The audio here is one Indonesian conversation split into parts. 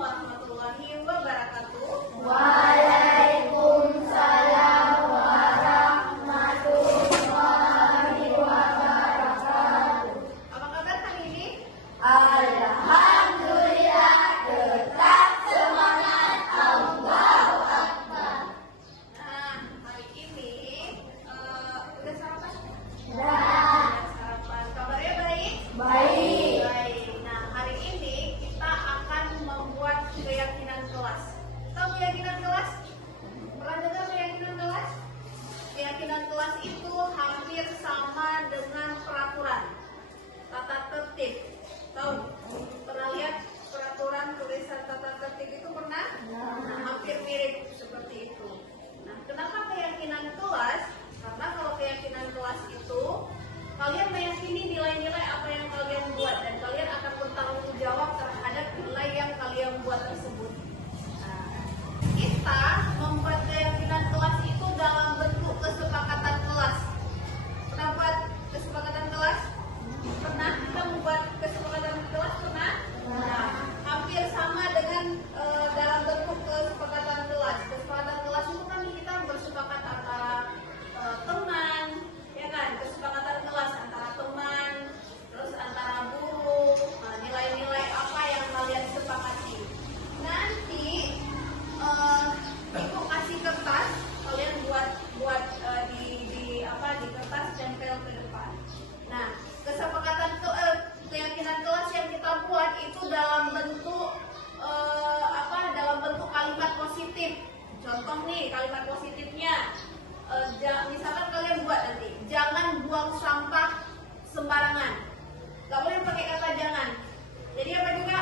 warahmatullahi wabarakatuh. Waalaikumsalam warahmatullahi wabarakatuh. Apa kabar hari ini? Alhamdulillah, tetap semangat. Allahu Akbar. Nah, hari ini udah sarapan? Dah. Sarapan. Kabarnya baik? Baik. Baik. Nah, hari ini kita akan membuat keyakinan kelas. Tahu keyakinan kelas? Pernah dengar keyakinan kelas? Keyakinan kelas itu hampir sama dengan peraturan tata tertib. Tahu? Pernah lihat peraturan tulisan tata tertib itu pernah? Nah, hampir mirip seperti itu. Nah, kenapa keyakinan kelas? Karena kalau keyakinan kelas itu kalian meyakini nilai-nilai apa yang kalian buat dan kalian akan bertanggung jawab terhadap nilai yang kalian buat tersebut. Nah, kita membuat keyakinan kelas itu dalam bentuk kesepakatan kelas. Pernah buat kesepakatan kelas? Pernah kita membuat kesepakatan kelas? Pernah? Nah, hampir sama dengan dalam bentuk kesepakatan kelas. Kesepakatan kelas itu kan kita bersepakat antara teman, ya kan? Kesepakatan kelas antara teman, terus antara guru, nilai-nilai apa yang kalian sepakati. Nanti ibu kasih kertas, kalian buat di kertas tempel ke depan. Nah, kesepakatan keyakinan kelas yang kita buat itu dalam bentuk dalam bentuk kalimat positif. Contoh nih kalimat positifnya. Misalkan kalian buat nanti, jangan buang sampah sembarangan. Gak boleh pakai kata jangan. Jadi apa juga?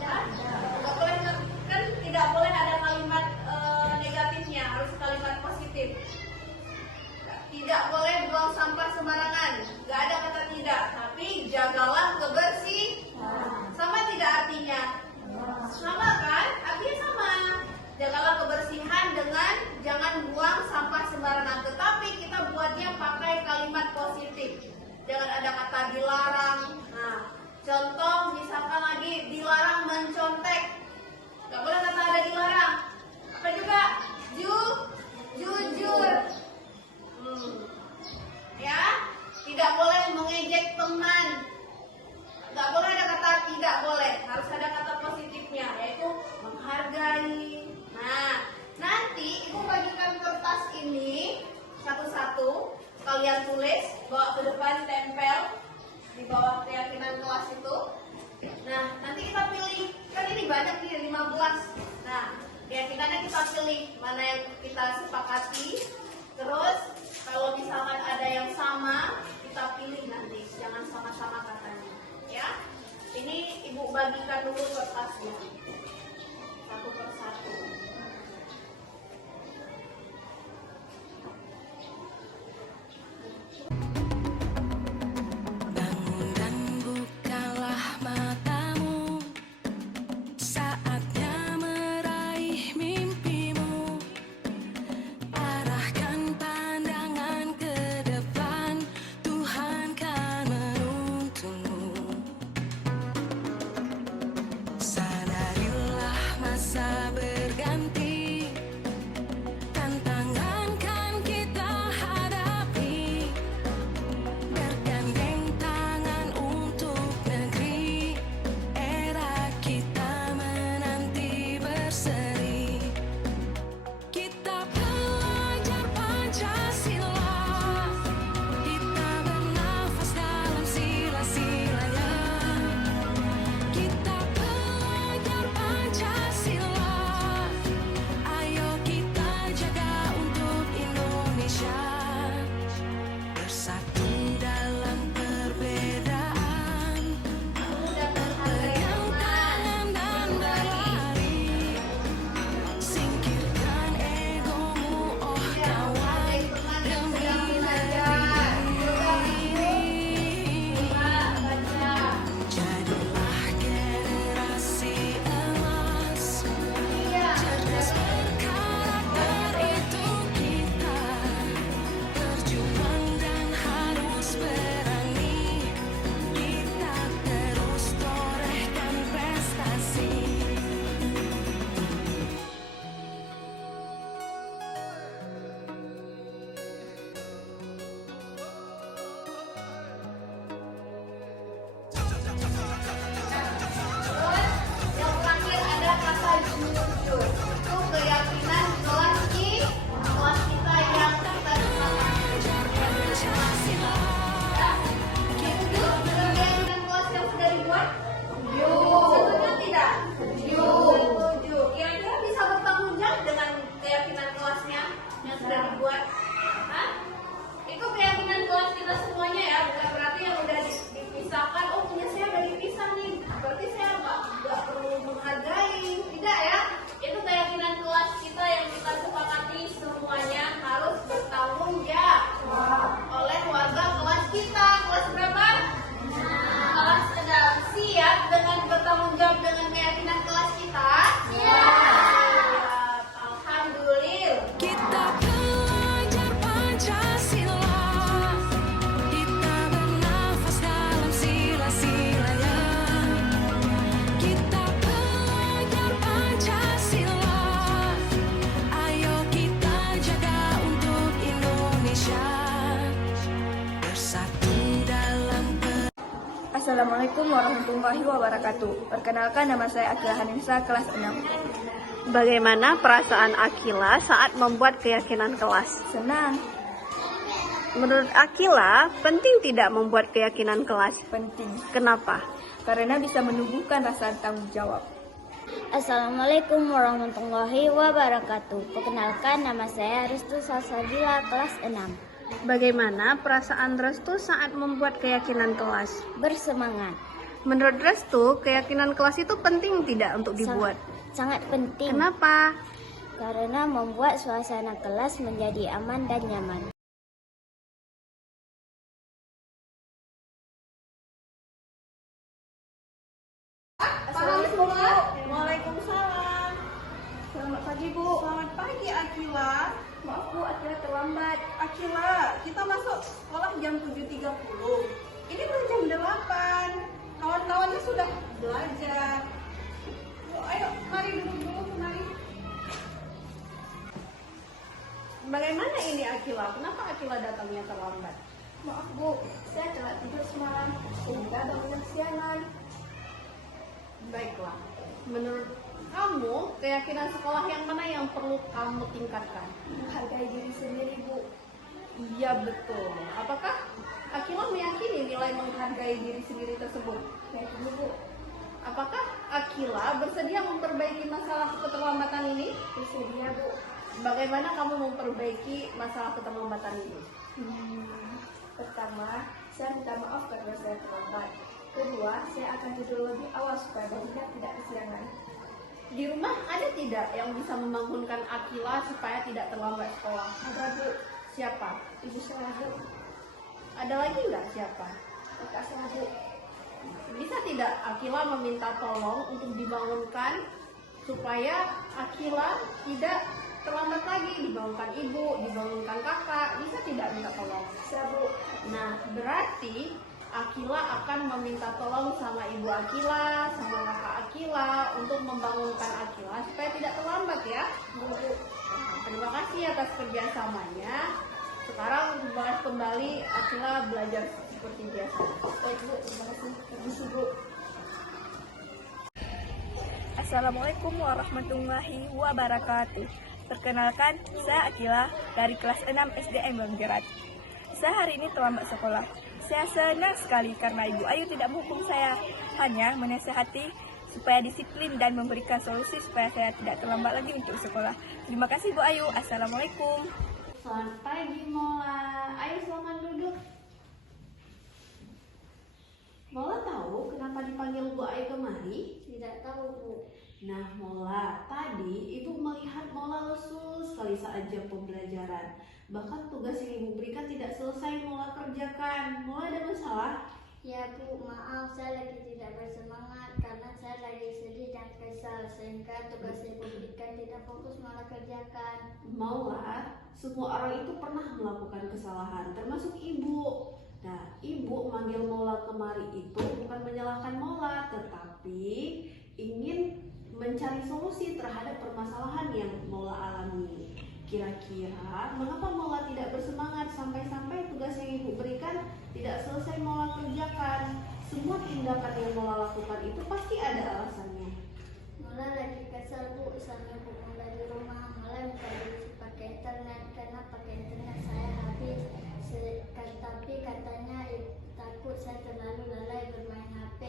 Gak boleh, kan tidak boleh ada kalimat negatifnya, harus kalimat positif. Tidak boleh buang sampah sembarangan. Gak ada kata tidak, tapi jagalah kebersihan. Sama tidak artinya? Sama kan? Artinya sama. Jagalah kebersihan dengan jangan buang sampah sembarangan. Tetapi kita buatnya pakai kalimat positif. Jangan ada kata dilarang. Nah, contoh misalkan lagi dilarang mencontek. Gak boleh kata ada dilarang. Apa juga? Jujur. Ya, tidak boleh mengejek teman. Gak boleh ada kata tidak boleh. Harus ada kata positifnya, yaitu menghargai. Nah, nanti ibu bagikan kertas ini satu-satu. Kalian tulis, bawa ke depan, tempel di bawah keyakinan kelas itu. Nah, nanti kita pilih. Kan ini banyak nih, 15. Nah, keyakinannya kita pilih mana yang kita sepakati. Terus, kalau misalkan ada yang sama, kita pilih nanti. Jangan sama-sama katanya. Ya, ini ibu bagikan dulu kertasnya. Satu persatu. Bangun dan bukalah matamu, saatnya meraih mimpimu. Arahkan pandangan ke depan, Tuhan kan menuntunmu. Sadari Assalamualaikum warahmatullahi wabarakatuh. Perkenalkan, nama saya Akila Hanifsa, kelas 6. Bagaimana perasaan Akila saat membuat keyakinan kelas? Senang, Menurut Akila, penting tidak membuat keyakinan kelas. penting, Kenapa? karena bisa menumbuhkan rasa tanggung jawab. Assalamualaikum warahmatullahi wabarakatuh. Perkenalkan, nama saya Restu Salsabila, kelas 6. Bagaimana perasaan Restu saat membuat keyakinan kelas? Bersemangat. Menurut Restu, keyakinan kelas itu penting tidak untuk dibuat? Sangat penting. Kenapa? Karena membuat suasana kelas menjadi aman dan nyaman. Assalamualaikum, Bu. Waalaikumsalam. Selamat pagi, Bu. Selamat pagi, Akila. Maaf, Bu, Akila terlambat. Akila, kita masuk sekolah jam 7.30. Ini baru jam 8. Kawan-kawannya sudah belajar. Yuk, ayo, mari duduk dulu, mari. Bagaimana ini Akila? Kenapa Akila datangnya terlambat? Maaf, Bu, saya telat tidur semalam sehingga bangun siangan. Baiklah. Menurut kamu, keyakinan sekolah yang mana yang perlu kamu tingkatkan? Menghargai diri sendiri, Bu. Iya, betul. Apakah Akila meyakini nilai menghargai diri sendiri tersebut? Kayak gini, Bu. Apakah Akila bersedia memperbaiki masalah keterlambatan ini? Bersedia, Bu. Bagaimana kamu memperbaiki masalah keterlambatan ini? Pertama, saya minta maaf karena saya terlambat. Kedua, saya akan tidur lebih awal supaya bangunnya tidak kesiangan. Di rumah ada tidak yang bisa membangunkan Akila supaya tidak terlambat sekolah? Ada, Bu. Siapa? Ibu saya, Bu. Ada lagi nggak siapa? Kakak saya, Bu. Bisa tidak Akila meminta tolong untuk dibangunkan supaya Akila tidak terlambat lagi, dibangunkan ibu, dibangunkan kakak, bisa tidak minta tolong? Bisa, Bu. Nah, berarti Akila akan meminta tolong sama ibu Akila, sama kakak Akila untuk membangunkan Akila supaya tidak terlambat ya. Bu. Nah, terima kasih atas kerjasamanya. Sekarang bahas kembali Akila belajar seperti biasa. Baik, Bu. Terima kasih. Permisi, Bu. Assalamualaikum warahmatullahi wabarakatuh. Perkenalkan, saya Akila dari kelas 6 SDN Bangjerat. Saya hari ini terlambat sekolah. Saya senang sekali karena Ibu Ayu tidak menghukum saya, hanya menasihati supaya disiplin dan memberikan solusi supaya saya tidak terlambat lagi untuk sekolah. Terima kasih, Bu Ayu. Assalamualaikum. Selamat pagi Mola. Ayo silakan duduk. Mola tahu kenapa dipanggil Bu Ayu kemari? Tidak tahu, Bu. Nah Mola, tadi Ibu melihat Mola lesu sekali saat jam pembelajaran. Bahkan tugas yang Ibu berikan tidak selesai Mola kerjakan. Mola ada masalah? Ya, Bu, maaf saya lagi tidak bersemangat karena saya lagi sedih dan kesal sehingga tugas yang diberikan tidak fokus malah kerjakan. Mola, semua orang itu pernah melakukan kesalahan, termasuk Ibu. Nah, Ibu manggil Mola kemari itu bukan menyalahkan Mola, tetapi ingin mencari solusi terhadap permasalahan yang Mola alami. Kira-kira mengapa Mola tidak bersemangat sampai-sampai tugas yang Ibu berikan tidak selesai Mola kerjakan? Semua tindakan yang Mola lakukan itu pasti ada alasannya. Mula lagi kesal, Bu, sampai Bu mulai di rumah. Mulai minta diisi pakai internet karena pakai internet saya habis. Tapi katanya takut saya terlalu lalai bermain HP,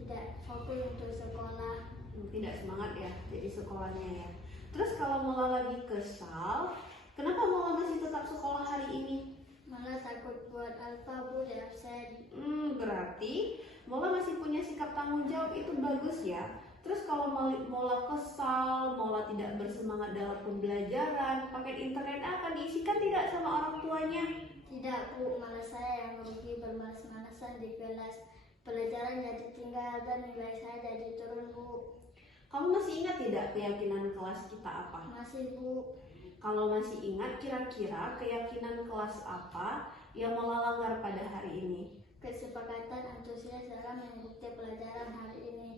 tidak fokus untuk sekolah. Tidak semangat ya jadi sekolahnya ya. Terus kalau Mola lagi kesal, kenapa Mola masih tetap sekolah hari ini? Malah takut buat alfa, Bu, di absen. Berarti Mola masih punya sikap tanggung jawab, itu bagus ya. Terus kalau Mola kesal, Mola tidak bersemangat dalam pembelajaran, paket internet akan diisikan tidak sama orang tuanya? Tidak, Bu, malah saya yang rugi bermalas-malasan di kelas. Pelajaran jadi tinggal dan nilai saya jadi turun, Bu. Kamu masih ingat tidak keyakinan kelas kita apa? Masih, Bu. Kalau masih ingat, kira-kira keyakinan kelas apa yang Mola langgar pada hari ini? Kesepakatan antusias dalam mengikuti pelajaran hari ini.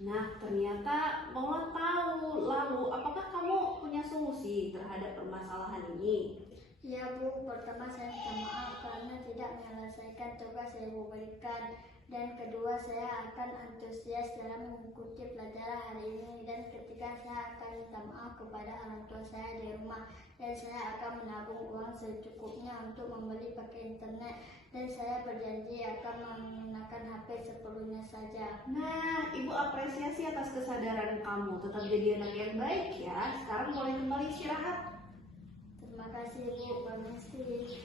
Nah, ternyata Mola tahu. Lalu, apakah kamu punya solusi terhadap permasalahan ini? Ya, Bu, pertama saya minta maaf karena tidak menyelesaikan tugas yang Bu berikan. Dan kedua, saya akan antusias dalam mengikuti pelajaran hari ini. Dan ketiga, saya akan minta maaf kepada orang tua saya di rumah. Dan saya akan menabung uang secukupnya untuk membeli pakai internet. Dan saya berjanji akan menggunakan HP seperlunya saja. Nah, Ibu apresiasi atas kesadaran kamu. Tetap jadi anak yang baik ya. Sekarang boleh kembali istirahat. Terima kasih Bu, permisi.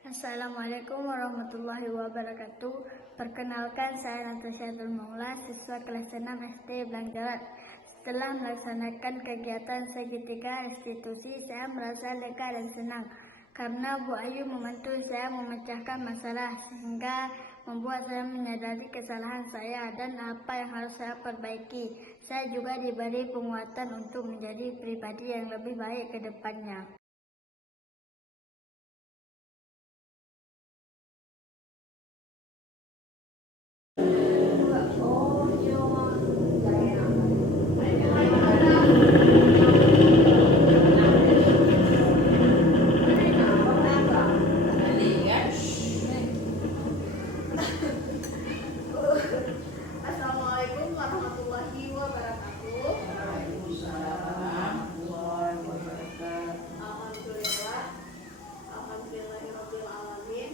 Assalamualaikum warahmatullahi wabarakatuh. Perkenalkan, saya Natasyatul Maula, siswa kelas 6 SD Blangjarat. Setelah melaksanakan kegiatan segitiga restitusi, saya merasa lega dan senang karena Bu Ayu membantu saya memecahkan masalah, sehingga membuat saya menyadari kesalahan saya dan apa yang harus saya perbaiki. Saya juga diberi penguatan untuk menjadi pribadi yang lebih baik ke depannya. Assalamualaikum warahmatullahi wabarakatuh. Alhamdulillah, alhamdulillahirabbil alamin.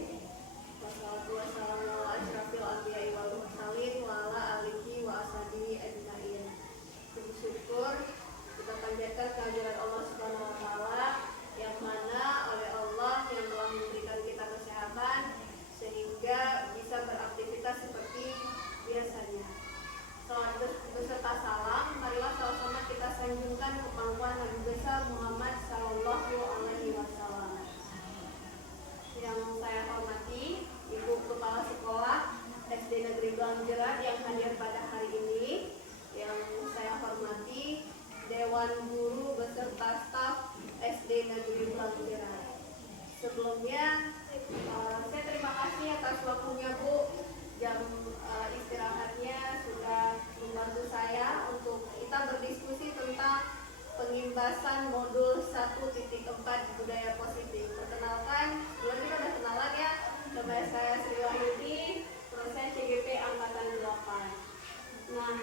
Wassalatu wassalamu ala asyrafil anbiya'i wal mursalin wa ala alihi wa ashabihi ajmain. Puji syukur kita panjatkan kehadirat Allah Subhanahu wa taala yang mana oleh Allah yang telah memberikan kita kesehatan sehingga bisa beraktivitas seperti biasanya. Salat beserta salam, marilah sama-sama kita sanjungkan kemampuan Nabi besar Muhammad Sallallahu Alaihi Wasallam. Yang saya hormati Ibu Kepala Sekolah SD Negeri Blangjerat yang hadir pada hari ini, yang saya hormati Dewan Guru beserta staf SD Negeri Blangjerat. Sebelumnya, saya terima kasih atas waktunya Bu. Jam istirahatnya sudah membantu saya untuk kita berdiskusi tentang pengimbasan modul 1.4 budaya positif. Perkenalkan, sebelum kita udah kenalan ya, nama saya Sri Wahyudi, terus saya CGP Angkatan 8. Nah,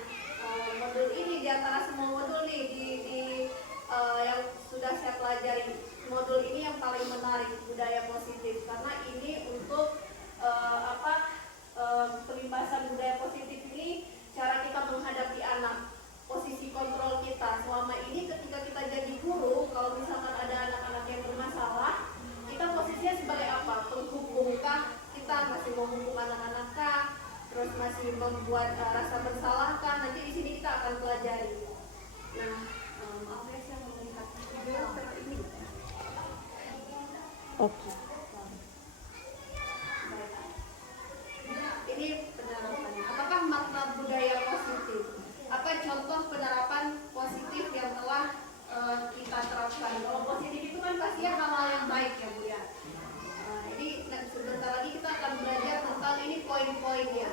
modul ini di antara semua modul nih yang sudah saya pelajari, modul ini yang paling menarik, budaya positif, karena ini untuk pelimbasan budaya positif ini cara kita menghadapi anak, posisi kontrol kita selama ini ketika kita jadi guru. Kalau misalkan ada anak-anak yang bermasalah, kita posisinya sebagai apa? Penghubungkah? Kita masih menghukum anak-anak kah? Terus masih membuat rasa bersalah kah? Nanti di sini kita akan pelajari. Nah, maaf ya, saya melihat video ini. Oke. Ini penerapannya. Apakah makna budaya positif? Apa contoh penerapan positif yang telah kita terapkan? Kalau positif itu kan pastinya hal-hal yang baik ya Bu ya. Jadi sebentar lagi kita akan belajar tentang ini poin-poinnya.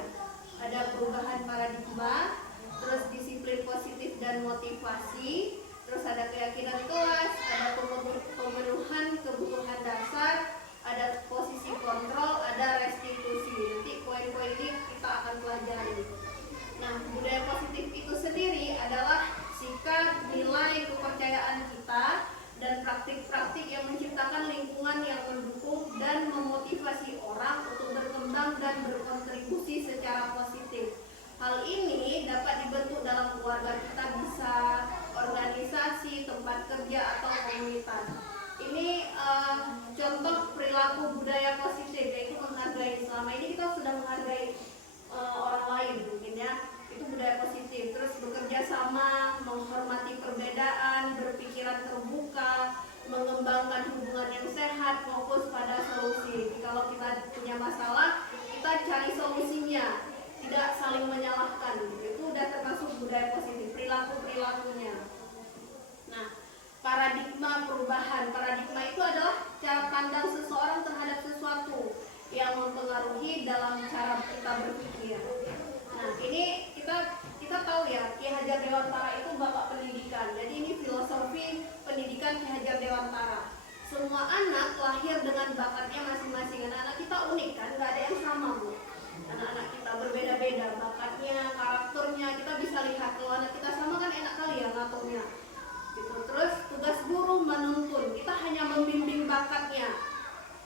Ada perubahan paradigma, terus disiplin positif dan motivasi, terus ada keyakinan kelas, ada pemenuhan kebutuhan dasar, ada posisi kontrol, ada restitusi. Nanti poin-poin ini kita akan pelajari. Nah, budaya positif itu sendiri adalah sikap, nilai, kepercayaan kita dan praktik-praktik yang menciptakan lingkungan yang mendukung dan memotivasi orang untuk berkembang dan berkontribusi secara positif. Hal ini dapat dibentuk dalam keluarga kita, bisa organisasi, tempat kerja, atau komunitas. Ini contoh perilaku budaya positif, yaitu menghargai. Selama ini kita sudah menghargai orang lain mungkin ya, itu budaya positif. Terus bekerja sama, menghormati perbedaan, berpikiran terbuka, mengembangkan hubungan yang sehat, fokus pada solusi. Jadi kalau kita punya masalah, kita cari solusinya, tidak saling menyalahkan. Itu udah termasuk budaya positif, perilaku-perilakunya. Nah, paradigma perubahan. Paradigma itu adalah cara pandang seseorang terhadap sesuatu yang mempengaruhi dalam cara kita berpikir. Nah, ini kita tahu ya, Ki Hajar Dewantara itu bapak pendidikan. Jadi ini filosofi pendidikan Ki Hajar Dewantara. Semua anak lahir dengan bakatnya masing-masing. Anak-anak kita unik kan, nggak ada yang sama Bu. anak-anak kita berbeda-beda bakatnya, karakternya. Kita bisa lihat kalau anak kita sama kan enak kali ya ngaturnya gitu. Terus tugas guru menuntun, kita hanya membimbing bakatnya.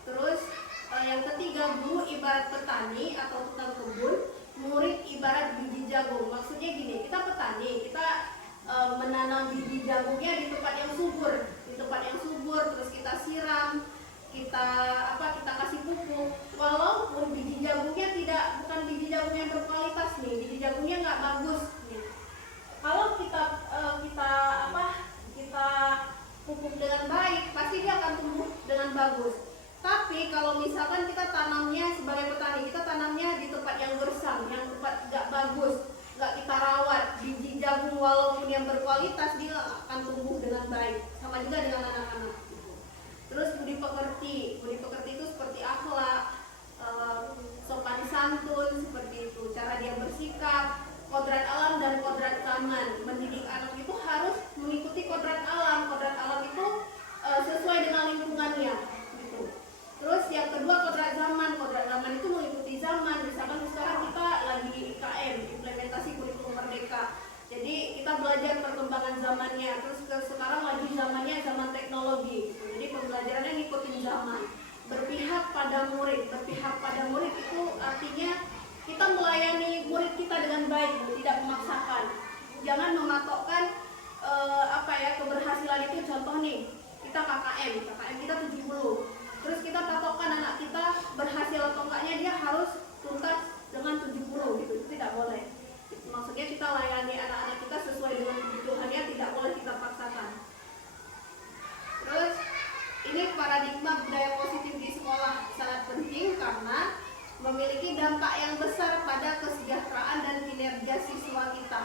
Terus yang ketiga, guru ibarat petani atau tukang kebun, murid ibarat biji jagung. Maksudnya gini, kita petani, kita menanam biji jagungnya di tempat yang subur, terus kita siram, kita kasih pupuk. Walaupun biji jagungnya bukan biji jagung yang berkualitas nih, biji jagungnya nggak bagus nih. Kalau kita pupuk dengan baik, pasti dia akan tumbuh dengan bagus. Tapi kalau misalkan kita tanamnya sebagai petani, kita tanamnya di tempat yang gersang, yang tempat nggak bagus, nggak kita rawat, biji jagung walaupun yang berkualitas dia akan tumbuh dengan baik. Sama juga dengan anak-anak. Terus budi pekerti itu seperti akhlak, sopan santun, seperti itu, cara dia bersikap, kodrat alam dan kodrat zaman. Mendidik anak itu harus mengikuti kodrat alam itu sesuai dengan lingkungannya, gitu. Terus yang kedua kodrat zaman itu mengikuti zaman. Misalkan sekarang kita lagi IKM, implementasi kurikulum merdeka. Jadi kita belajar perkembangan zamannya. Terus sekarang lagi zamannya zaman teknologi, gitu. Jadi pembelajarannya ngikutin zaman. Berpihak pada murid itu artinya kita melayani murid kita dengan baik, tidak memaksakan. Jangan mematokkan keberhasilan itu. Contoh nih, kita KKM kita 70. Terus kita patokkan anak kita berhasil atau enggaknya dia harus tuntas dengan 70 gitu. Itu tidak boleh. Maksudnya kita layani anak-anak kita sesuai dengan kebutuhannya, tidak boleh kita paksakan. Terus ini paradigma budaya positif di sekolah sangat penting karena memiliki dampak yang besar pada kesejahteraan dan kinerja siswa kita.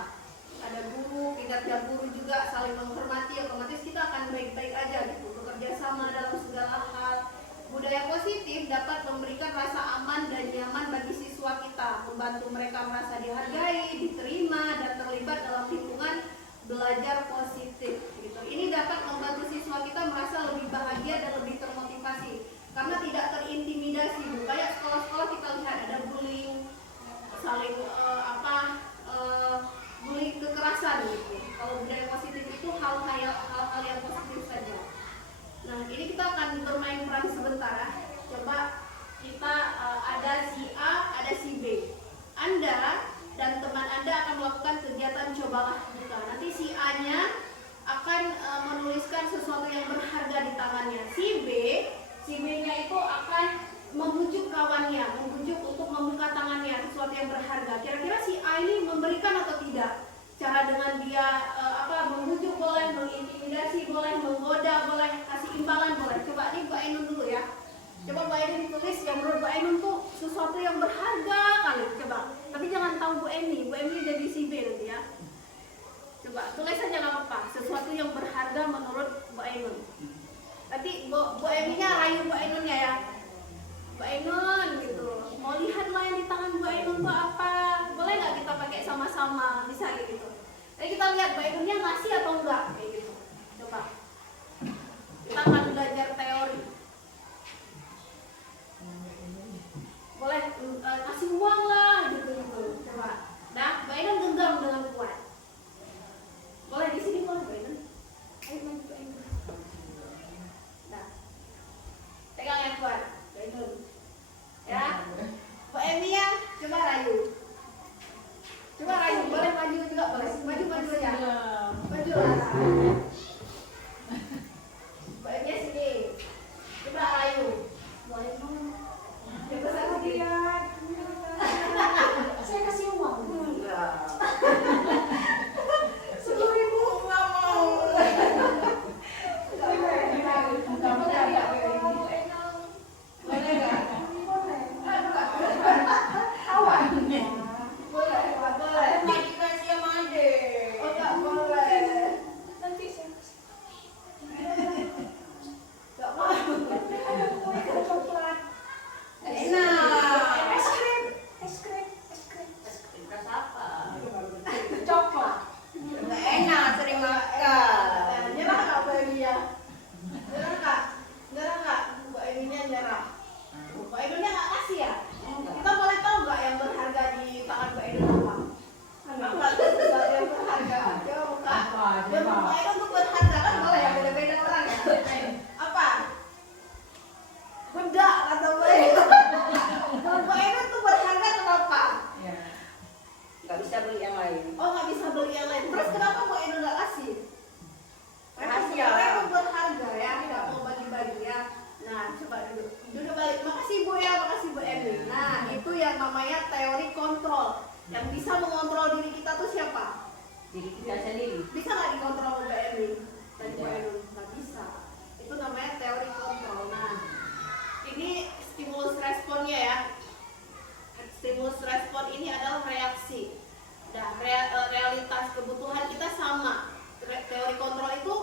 Ada guru, kinerja guru juga saling menghormati, otomatis kita akan baik-baik aja gitu, bekerja sama dalam segala hal. Budaya positif dapat memberikan rasa aman dan nyaman bagi siswa kita, membantu mereka merasa dihargai, diterima, dan terlibat dalam lingkungan belajar positif. Gitu. Ini dapat membantu siswa kita merasa lebih bahagia dan lebih termotivasi, karena tidak terintimidasi. Kayak sekolah-sekolah kita lihat ada bullying, saling bullying kekerasan gitu. Kalau budaya positif itu hal-hal yang positif saja. Nah, ini kita akan bermain peran sebentar ya. Coba kita ada si A, ada si B. Anda dan teman Anda akan melakukan kegiatan cobalah buka. Nanti si A-nya akan menuliskan sesuatu yang berharga di tangannya. Si B-nya itu akan membujuk kawannya, untuk membuka tangannya sesuatu yang berharga. Kira-kira si A ini memberikan atau tidak? Cara dengan dia membujuk boleh, mengintimidasi boleh, menggoda boleh, kasih imbalan boleh. Coba nih Bu Ainun dulu ya. Coba Bu Ainun tulis yang menurut Bu Ainun tuh sesuatu yang berharga kali. Coba. Tapi jangan tahu Bu Emi jadi si B nanti ya. Coba tulis aja nggak apa-apa. Sesuatu yang berharga menurut Bu Ainun. Nanti Bu Eminya rayu Bu Ainunnya ya. Bu Ainun gitu. Mau lihat lah yang di tangan Bu Ainun tuh apa? Boleh nggak kita pakai sama-sama? Bisa gitu. Jadi kita lihat Bu Ainunnya ngasih atau enggak kayak gitu. Coba. Kita akan belajar teori. Boleh kasih uang lah gitu. Coba. Nah, Bu Ainun genggam dengan kuat. Boleh di sini boleh Bu Ainun. Ayo maju Bu Ainun. Nah. Pegang yang kuat. Bu Ainun. Ya. Bu Emi ya, coba rayu. Coba rayu, boleh maju juga boleh. Maju ya. Maju lah. Bu Emi sini. Coba rayu. Boleh mau. Coba saya lihat. Saya kasih uang. Enggak. 10.000 enggak mau. Boleh enggak? Boleh. Nanti dikasih sama Ade. Oh, enggak boleh. Nanti Mbak Eno tuh berharga kan boleh ya, beda-beda orang ya. Apa? Benda kata Mbak Eno. Kalau Mbak Eno tuh berharga kenapa? Ya. Nggak bisa beli yang lain. Oh nggak bisa beli yang lain. Terus kenapa Mbak Eno nggak kasih? Rahasia. Itu berharga ya, nggak mau bagi-bagi ya. Nah coba duduk balik. Makasih Bu ya, makasih Bu Eno. Nah itu yang namanya teori kontrol. Yang bisa mengontrol diri kita tuh siapa? Diri kita sendiri. Bisa nggak dikontrol Mbak Eni dan Bu Enu? Nggak bisa. Itu namanya teori kontrol. Nah, ini stimulus responnya ya. Stimulus respon ini adalah reaksi. Nah, realitas kebutuhan kita sama. Teori kontrol itu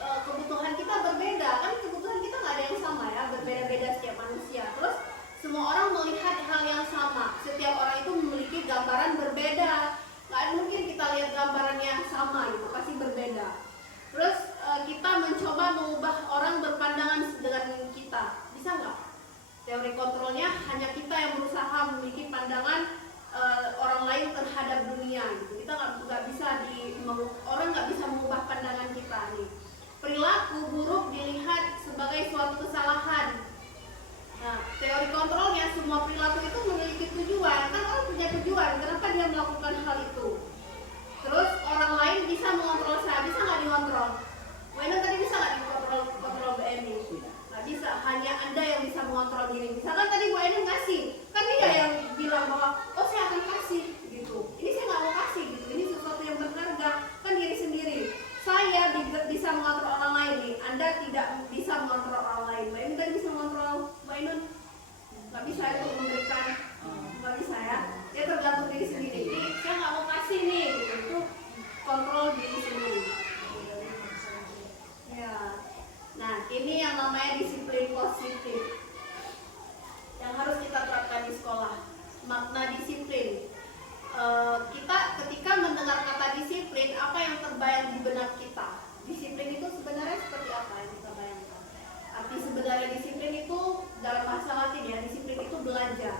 kebutuhan kita berbeda. Kan kebutuhan kita nggak ada yang sama ya, berbeda-beda setiap manusia. Terus semua orang melihat hal yang sama. Setiap orang itu memiliki gambaran berbeda. Nggak mungkin kita lihat gambaran yang sama gitu, pasti berbeda. Terus kita mencoba mengubah orang berpandangan dengan kita, bisa nggak? Teori kontrolnya hanya kita yang berusaha memiliki pandangan orang lain terhadap dunia. Gitu. Kita nggak bisa orang nggak bisa mengubah pandangan kita nih. Perilaku buruk dilihat sebagai suatu kesalahan. Nah, teori kontrolnya semua perilaku itu memiliki tujuan. Kan orang punya tujuan, kenapa dia melakukan hal itu? Terus orang lain bisa mengontrol saya, bisa nggak dikontrol? Bu Eno tadi bisa nggak dikontrol Bu Eni? Nggak bisa, hanya Anda yang bisa mengontrol diri. Misalkan tadi Bu Eni ngasih, kan dia yang bilang bahwa oh saya akan kasih gitu. Ini saya nggak mau kasih gitu. Ini sesuatu yang berharga, kan diri sendiri. Saya bisa mengontrol orang lain nih. Anda tidak bisa mengontrol orang lain. Mbak Eni tadi bisa mengontrol Mbak Eni? Nggak bisa itu memberikan, nggak bisa ya. Dia tergantung diri sendiri. Jadi saya nggak mau kasih nih, gitu. Itu kontrol diri sendiri. Ya. Nah ini yang namanya disiplin positif yang harus kita terapkan di sekolah. Makna disiplin. Kita ketika mendengar kata disiplin, apa yang terbayang di benak kita? Disiplin itu sebenarnya seperti apa yang kita bayangkan? Arti sebenarnya disiplin itu dalam bahasa Latin ya, disiplin itu belajar.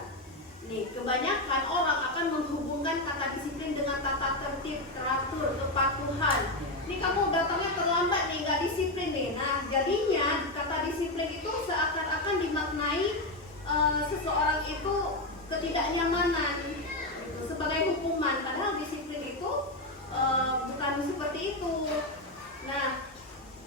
Nih, kebanyakan orang akan menghubungkan kata disiplin dengan tata tertib, teratur, kepatuhan. Ini kamu datangnya terlambat nih, nggak disiplin nih. Nah, jadinya kata disiplin itu seakan-akan dimaknai seseorang itu ketidaknyamanan gitu, sebagai hukuman. Padahal disiplin itu bukan seperti itu. Nah,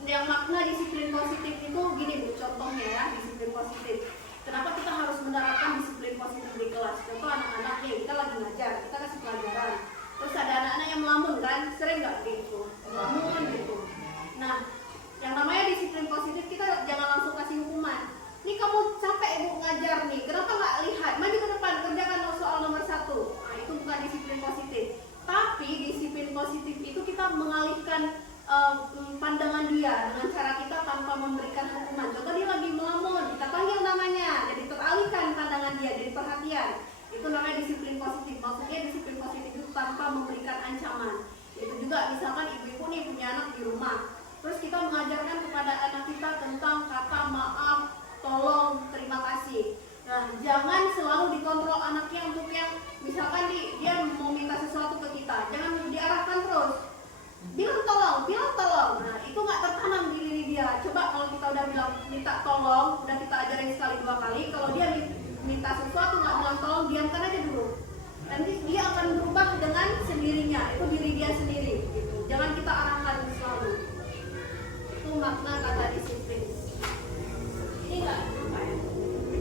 yang makna disiplin positif itu gini Bu, contohnya ya, disiplin positif. Kenapa kita harus menerapkan disiplin positif di kelas? Contoh anak-anak nih, kita lagi ngajar, kita kasih pelajaran. Terus ada anak-anak yang melamun kan, sering nggak gitu? Melamun gitu. Nah, yang namanya disiplin positif kita jangan langsung kasih hukuman. Nih kamu capek Bu ngajar nih, kenapa nggak lihat? Maju ke depan, kerjakan soal nomor 1. Nah, itu bukan disiplin positif. Tapi disiplin positif itu kita mengalihkan pandangan dia dengan cara kita tanpa memberikan hukuman. Contoh dia lagi melamun, kita panggil namanya, jadi teralihkan pandangan dia, jadi perhatian. Itu namanya disiplin positif. Maksudnya disiplin positif itu tanpa memberikan ancaman. Itu juga misalkan ibu-ibu nih punya anak di rumah, terus kita mengajarkan kepada anak kita tentang kata maaf, tolong, terima kasih. Nah, jangan selalu dikontrol anaknya untuk yang misalkan dia mau minta sesuatu ke kita, jangan diarahkan terus. Bilang tolong. Nah, itu nggak tertanam di diri dia. Coba kalau kita udah bilang minta tolong, udah kita ajarin sekali 2 kali, kalau dia minta sesuatu nggak bilang tolong, diamkan aja dulu. Nanti dia akan berubah dengan sendirinya. Itu diri dia sendiri. Gitu. Jangan kita arahkan selalu. Itu makna kata disiplin. Ini nggak apa ya?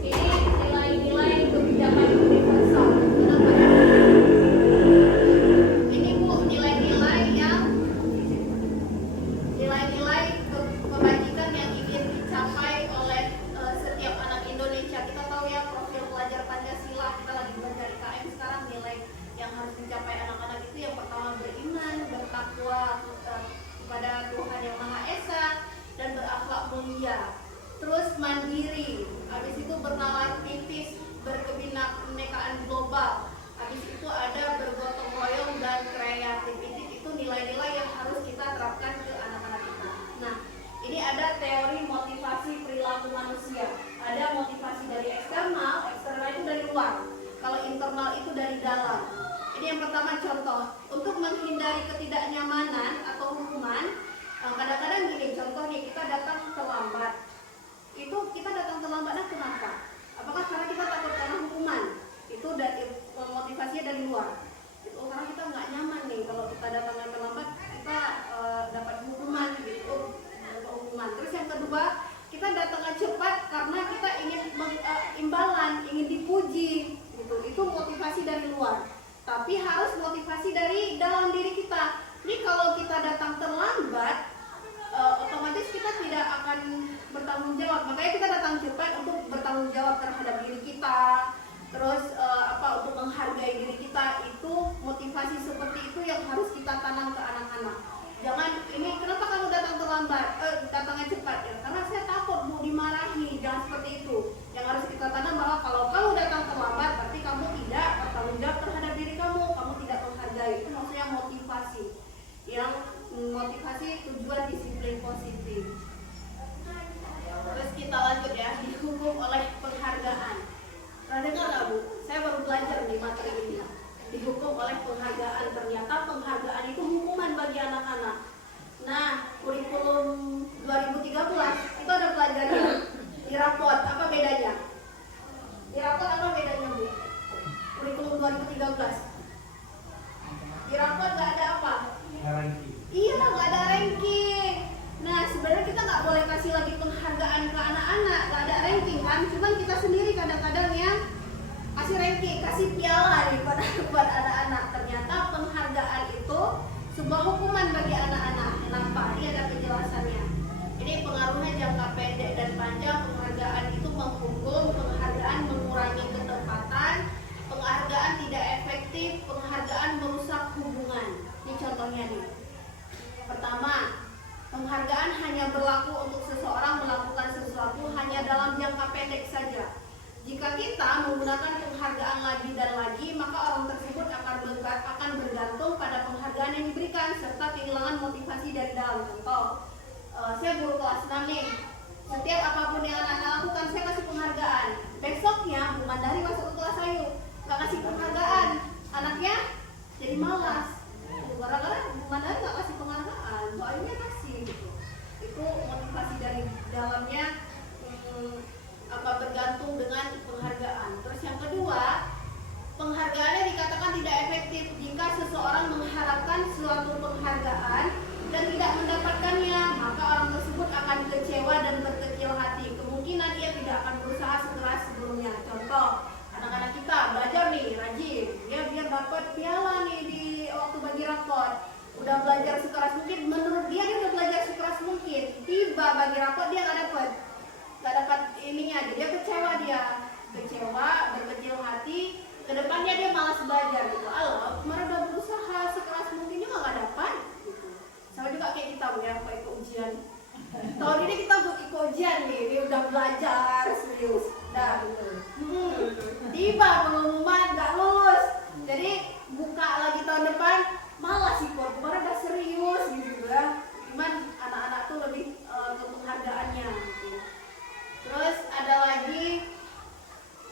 Ini nilai-nilai kebijakan universal. Kenapa ya? Ini Bu, nilai-nilai yang kebajikan yang ingin dicapai oleh setiap anak Indonesia. Kita tahu ya profil pelajar Pancasila, kita lagi belajar IKM sekarang. Nilai yang harus dicapai anak-anak itu yang pertama beriman, bertakwa kepada Tuhan Yang Maha Esa, dan berakhlak mulia. Terus mandiri, habis itu bernalar kritis, berkebinekaan global. Habis itu ada bergotong royong dan kreatif. Itu nilai-nilai yang harus kita terapkan ke anak-anak kita. Nah, ini ada teori motivasi perilaku manusia. Ada motivasi dari eksternal itu dari luar. Kalau internal itu dari dalam. Ini yang pertama contoh. Untuk menghindari ketidaknyamanan atau hukuman, mengatasi tujuan disiplin positif. Terus kita lanjut ya, dihukum oleh penghargaan. Pernah dengar nggak Bu? Saya baru belajar di materi ini. Dihukum oleh penghargaan, ternyata penghargaan itu hukuman bagi anak-anak. Nah, kurikulum 2013 itu ada pelajaran di rapot, apa bedanya? Di rapot apa bedanya Bu? Kurikulum 2013. Di rapot nggak ada apa? Iya, nggak ada ranking. Nah, sebenarnya kita nggak boleh kasih lagi penghargaan ke anak-anak, nggak ada ranking kan? Cuman kita sendiri kadang-kadang yang kasih ranking, kasih piala nih buat anak-anak. Ternyata penghargaan itu sebuah hukuman bagi anak-anak. Kenapa? Ini ada penjelasannya. Ini pengaruhnya jangka pendek dan panjang. Penghargaan itu menghukum, penghargaan mengurangi ketepatan, penghargaan tidak efektif, penghargaan merusak hubungan. Ini contohnya nih. Pertama, penghargaan hanya berlaku untuk seseorang melakukan sesuatu hanya dalam jangka pendek saja. Jika kita menggunakan penghargaan lagi dan lagi, maka orang tersebut akan bergantung pada penghargaan yang diberikan serta kehilangan motivasi dari dalam. Contoh, saya guru kelas 6 nih. Setiap apapun yang anak-anak lakukan, saya kasih penghargaan. Besoknya, Bu Mandari masuk ke kelas Ayu, nggak kasih penghargaan. Anaknya jadi malas. Gara-gara Bu Mandari nggak kasih penghargaan, Bu Ayunya kasih gitu. Itu motivasi dari dalamnya bergantung dengan penghargaan. Terus yang kedua, penghargaannya dikatakan tidak efektif jika seseorang mengharapkan suatu penghargaan dan tidak mendapatkannya, maka orang tersebut akan kecewa dan berkecil hati. Kemungkinan ia tidak akan berusaha sekeras sebelumnya. Contoh, anak-anak kita belajar nih, rajin, dia biar dapat piala nih di waktu bagi rapot. Udah belajar sekeras mungkin, menurut dia udah belajar sekeras mungkin. Tiba bagi rapot dia nggak dapat ininya, dia kecewa, berkecil hati. Kedepannya dia malas belajar gitu. Kemarin udah berusaha sekeras mungkin juga nggak dapat. Gitu. Sama juga kayak kita ya, ikut ujian. Tahun ini kita ikut ujian nih, dia udah belajar serius. Tiba pengumuman nggak lulus. Jadi buka lagi tahun depan, malas ikut. Kemarin udah serius gitu ya. Cuman anak-anak tuh lebih ke penghargaannya. Gitu. Terus ada lagi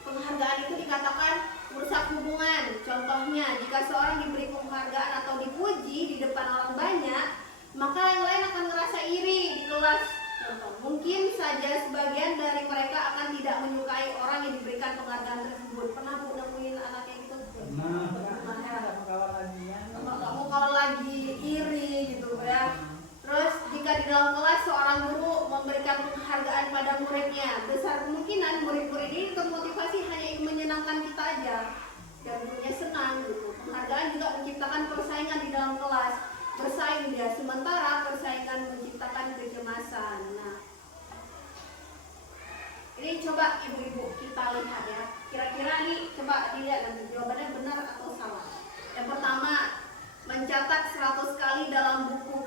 penghargaan itu dikatakan merusak hubungan. Contohnya, jika seorang diberi penghargaan atau dipuji di depan orang banyak, maka yang lain akan ngerasa iri di kelas. Contoh, mungkin saja sebagian dari mereka akan tidak menyukai orang yang diberikan penghargaan tersebut. Pernah Bu nemuin anak yang itu? Pernah ya. Nggak mau kalah lagi, iri gitu ya. Terus jika di dalam kelas seorang guru memberikan penghargaan pada muridnya, besar kemungkinan murid-murid ini termotivasi hanya ingin menyenangkan kita aja dan gurunya senang gitu. Penghargaan juga menciptakan persaingan di dalam kelas, bersaing dia, sementara persaingan menciptakan kecemasan. Nah, ini coba ibu-ibu kita lihat ya, kira-kira nih coba dilihat nanti jawabannya benar atau salah. Yang pertama, mencatat 100 kali dalam buku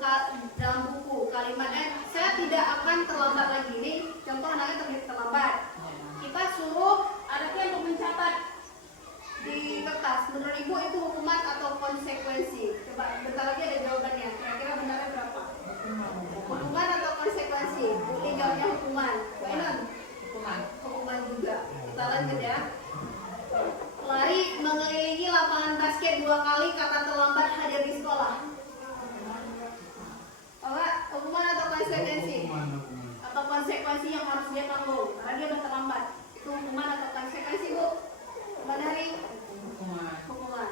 kalimatnya, saya tidak akan terlambat lagi. Ini contoh anaknya terlambat, kita suruh anaknya untuk mencatat di kertas. Menurut ibu itu hukuman atau konsekuensi? Coba bentar lagi ada jawabannya, kira-kira benarnya berapa? Hukuman atau konsekuensi? Ini jawabnya hukuman. Hukuman juga. Kita lanjut ya. Lari mengelilingi lapangan basket 2 kali karena terlambat hadir di sekolah. Hukuman atau konsekuensi? Atau konsekuensi yang harus dia tanggung karena dia udah terlambat. Itu hukuman atau konsekuensi Bu? Mbak Dari? Hukuman.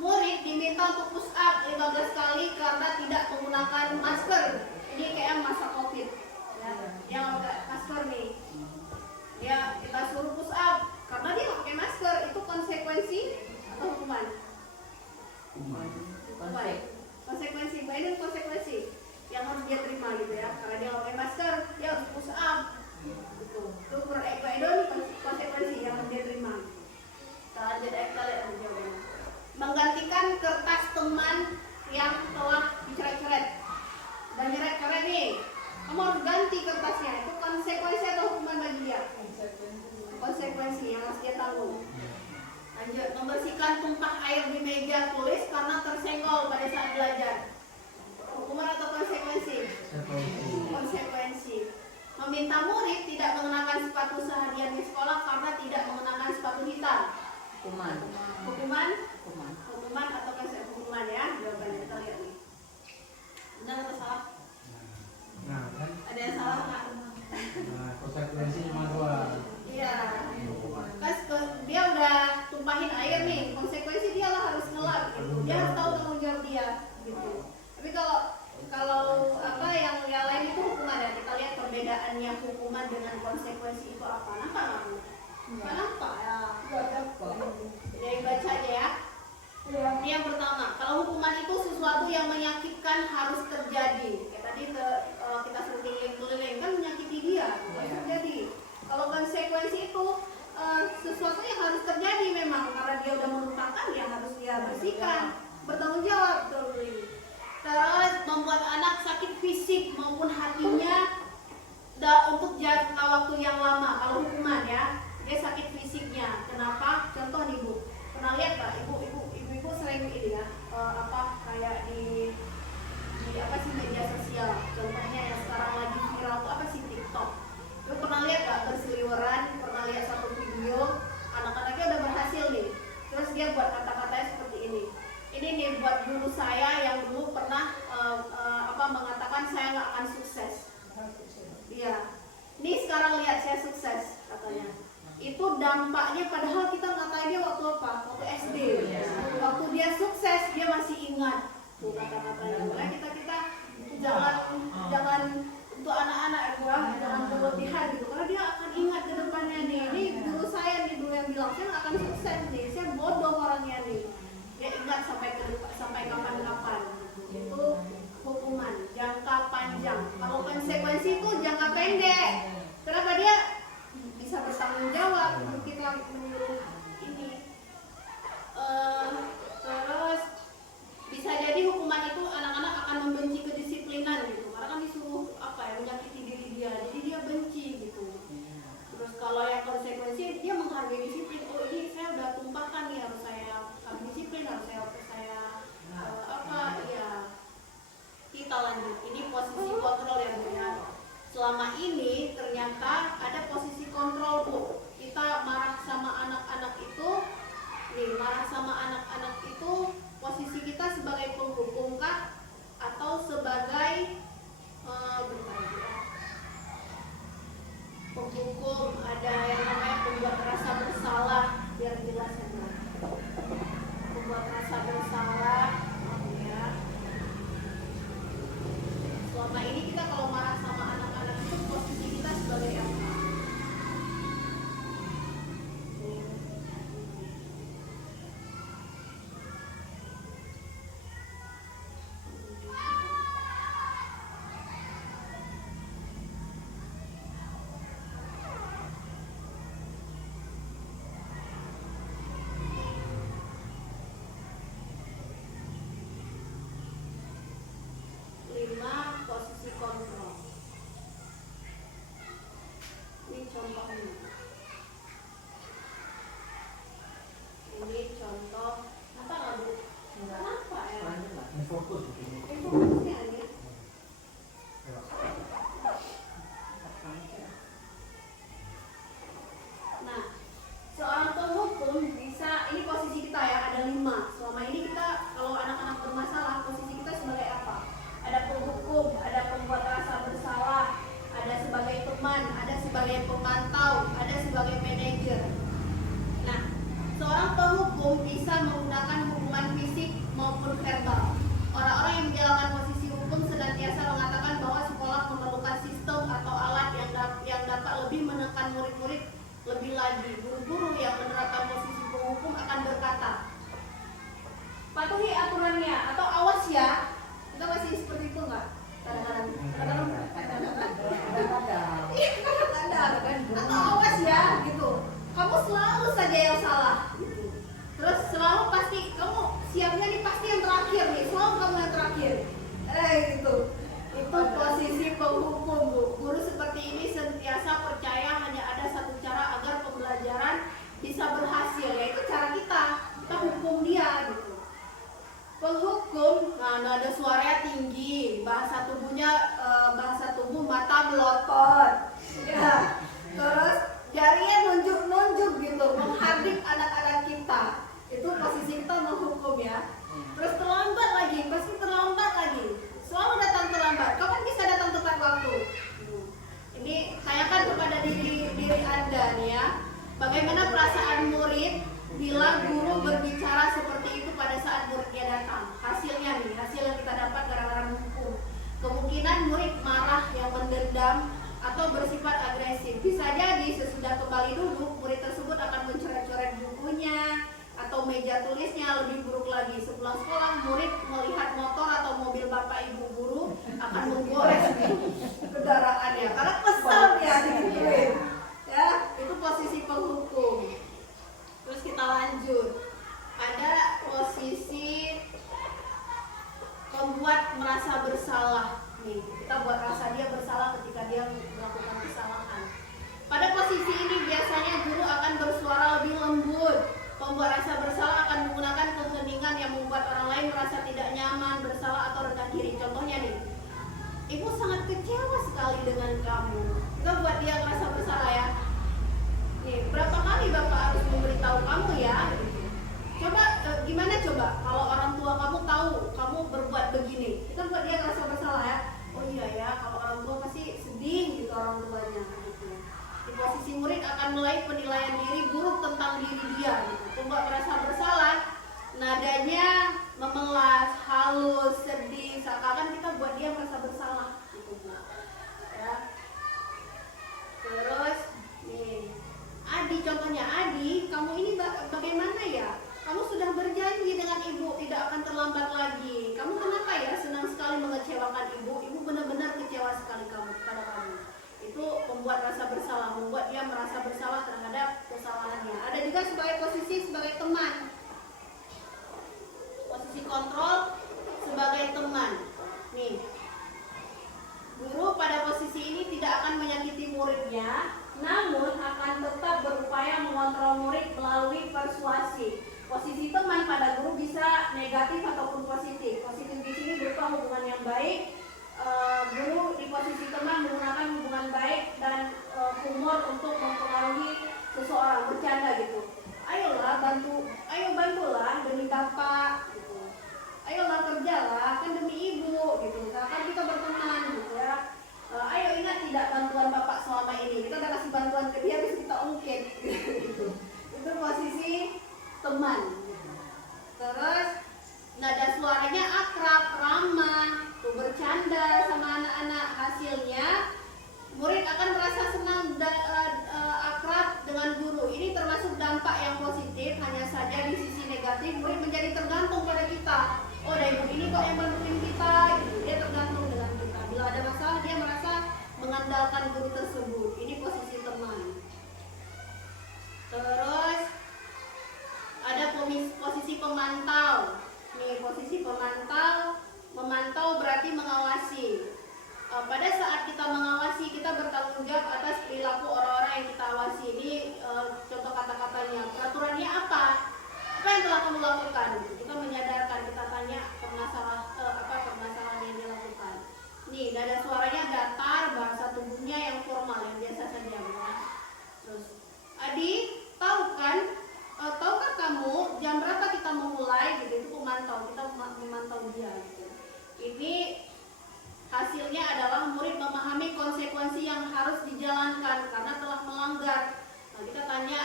Murid diminta untuk push up 15 kali karena tidak menggunakan masker. Ini kayak masa COVID ya. Yang nggak masker nih, ya kita suruh push up karena dia nggak pakai masker. Itu konsekuensi atau hukuman? Hukuman. Konsekuensi, ini konsekuensi yang harus dia terima gitu ya. Karena dia nggak pakai masker, dia harus push up. Gitu. Itu konsekuensi yang harus dia terima. Kita lanjut kita lihat jawabannya. Menggantikan kertas teman yang telah dicoret-coret. Dan coret-coret nih, kamu harus ganti kertasnya. Itu konsekuensi atau hukuman bagi dia? Konsekuensi yang harus dia tanggung. Lanjut, membersihkan tumpah air di meja tulis karena tersenggol pada saat belajar. Hukuman atau konsekuensi? meminta murid tidak mengenakan sepatu seharian di sekolah karena tidak mengenakan sepatu hitam. Hukuman. Hukuman? Hukuman. Hukuman atau kasih hukuman ya? Jawabannya kita lihat nih. Benar atau salah? Nah, kan Ada yang salah nggak? konsekuensi cuma dua. Iya. Dia udah tumpahin air nih, konsekuensi dia lah harus ngelap gitu. Dia harus tahu tanggung jawab dia gitu. Tapi kalau apa yang lain itu hukuman ya. Kita lihat perbedaannya hukuman dengan konsekuensi itu apa. Nampak nggak Bu? Nggak nampak ya. Jadi baca aja ya. Ini yang pertama, kalau hukuman itu sesuatu yang menyakitkan harus terjadi. Kayak tadi kita suruh keliling-keliling kan menyakiti dia, harus terjadi. Kalau konsekuensi itu sesuatu yang harus terjadi memang karena dia udah melupakan ya harus dia bersihkan, bertanggung jawab. Terus membuat anak sakit fisik maupun hatinya untuk jangka waktu yang lama. Kalau hukuman ya, dia sakit fisiknya. Kenapa? Contoh nih Bu, pernah lihat Pak, ibu-ibu sering ini ya, kayak di apa sih media sosial. Contohnya yang sekarang lagi viral tuh apa sih, TikTok. Lu pernah lihat gak berseliweran, pernah lihat satu video anak-anaknya udah berhasil nih, terus dia buat kata-katanya seperti ini nih buat guru saya yang dulu pernah mengatakan saya nggak akan sukses. Iya, ini sekarang lihat saya sukses katanya. Itu dampaknya, padahal kita ngatain dia waktu apa? Waktu SD. Waktu dia sukses dia masih ingat tuh kata-katanya. Makanya kita jangan untuk anak-anak jangan berlebihan gitu, karena dia akan ingat ke depannya nih. Ini dulu saya nih dulu yang bilang saya nggak akan sukses nih, saya bodoh orangnya nih. Dia ingat sampai kapan-kapan. Itu hukuman jangka panjang. Kalau konsekuensi itu jangka pendek. Kenapa dia bisa bertanggung jawab untuk kita menyuruh ini. Terus bisa jadi hukuman itu anak-anak akan membenci kedisiplinan gitu, karena kan disuruh menyakiti diri dia, jadi dia benci gitu. Terus kalau yang konsekuensi dia menghargai disiplin. Oh ini saya udah tumpahkan nih, harus saya disiplin, harus saya kita lanjut. Ini posisi kontrol ya Bu ya. Selama ini ternyata ada posisi kontrol Bu. Kita marah sama anak-anak itu, posisi kita sebagai penghukum kah atau sebagai penghukum? Ada yang namanya pembuat rasa bersalah, biar jelas ya. Pembuat rasa bersalah ya. Selama ini kita kalau marah sama anak-anak itu posisi kita sebagai apa? Posisi kontrol. Ini contohnya. Ini contoh. Apa nggak Bu? Kenapa ya? Ini fokus begini. Fokusnya ini. Nah, seorang penghukum bisa, ini posisi kita ya, ada 5. Selama ini kita kalau anak-anak bermasalah, posisi kita sebagai apa? Ada penghukum, ada pembuat rasa bersalah, ada sebagai teman, ada sebagai pemantau, ada sebagai manajer. Nah, seorang penghukum bisa menggunakan hukuman fisik maupun verbal. Orang-orang yang menjalankan posisi hukum senantiasa mengatakan bahwa sekolah memerlukan sistem atau alat yang dapat lebih menekan murid-murid lebih lagi. Guru-guru yang menerapkan posisi penghukum akan berkata, patuhi aturannya atau awas ya. Kita masih seperti itu nggak? Kadang-kadang atau awas ya gitu. Kamu selalu saja yang salah gitu. Terus selalu pasti kamu siapnya nih pasti yang terakhir nih, selalu kamu yang terakhir. Gitu. Itu posisi penghukum Bu. Guru seperti ini sentiasa percaya hanya ada satu cara agar pembelajaran bisa berhasil, yaitu cara kita hukum dia gitu. Penghukum, nada suaranya tinggi, bahasa tubuh mata melotot, Bisa jadi sesudah kembali duduk, murid tersebut akan mencoret-coret bukunya atau meja tulisnya. Lebih buruk lagi, sepulang sekolah murid melihat motor atau mobil bapak ibu guru akan menggores kendaraannya karena kesel ya digituin. Ya, itu posisi penghukum. Terus kita lanjut. Ada posisi membuat merasa bersalah. Nih, kita buat rasa dia bersalah ketika dia melakukan kesalahan. Pada posisi ini biasanya guru akan bersuara lebih lembut. Pembuat rasa bersalah akan menggunakan keheningan yang membuat orang lain merasa tidak nyaman, bersalah atau rendah diri. Contohnya nih, ibu sangat kecewa sekali dengan kamu. Kita buat dia merasa bersalah ya. Nih, berapa kali bapak harus memberitahu kamu ya? Coba gimana coba kalau orang tua kamu tahu kamu berbuat begini, kita buat dia merasa bersalah ya. Oh iya ya, kalau orang tua pasti sedih gitu orang tuanya. Gitu. Di posisi murid akan mulai penilaian diri buruk tentang diri dia. Gitu. Pembuat merasa bersalah, nadanya memelas, halus, sedih, seakan-akan kita buat dia merasa bersalah. Gitu, ya. Terus nih, Adi contohnya, Adi, kamu ini bagaimana ya? Kamu sudah berjanji dengan ibu tidak akan terlambat lagi. Kamu kenapa ya senang sekali mengecewakan ibu? Ibu benar-benar kecewa sekali kepada kamu. Itu membuat rasa bersalah, membuat dia merasa bersalah terhadap kesalahannya. Ada juga sebagai posisi sebagai teman. Posisi kontrol sebagai teman. Nih, guru pada posisi ini tidak akan menyakiti muridnya, namun akan tetap berupaya mengontrol murid melalui persuasi. Posisi teman pada guru bisa negatif ataupun positif. Positif di sini berupa hubungan yang baik. Guru di posisi teman menggunakan hubungan baik dan humor untuk mempengaruhi seseorang, bercanda gitu. Ayolah bantulah demi bapak gitu. Ayolah kerjalah kan demi ibu gitu. Kan kita berteman gitu ya. Ayo ingat tidak bantuan bapak selama ini. Kita udah kasih bantuan ke dia terus kita ungkit gitu. Itu posisi teman. Terus nada suaranya akrab, ramah, bercanda sama anak-anak. Hasilnya murid akan merasa senang akrab dengan guru. Ini termasuk dampak yang positif. Hanya saja di sisi negatif murid menjadi tergantung pada kita. Oh, dari ibu ini kok yang bantuin kita gitu. Dia tergantung dengan kita. Bila ada masalah dia merasa mengandalkan guru tersebut. Ini posisi teman. Terus ada posisi pemantau. Nih, posisi memantau berarti mengawasi. Pada saat kita mengawasi, kita bertanggung jawab atas perilaku orang-orang yang kita awasi. Ini contoh kata-katanya. Peraturannya apa? Apa yang telah kamu lakukan? Kita menyadarkan, kita tanya permasalahan yang dilakukan. Nih, nada suaranya datar, bahasa tubuhnya yang formal, yang biasa saja. Ya. Terus, Adi, tahukah kamu jam berapa kita memulai? Gitu, itu pemantau, kita memantau dia. Gitu. Ini hasilnya adalah murid memahami konsekuensi yang harus dijalankan karena telah melanggar. Nah, kita tanya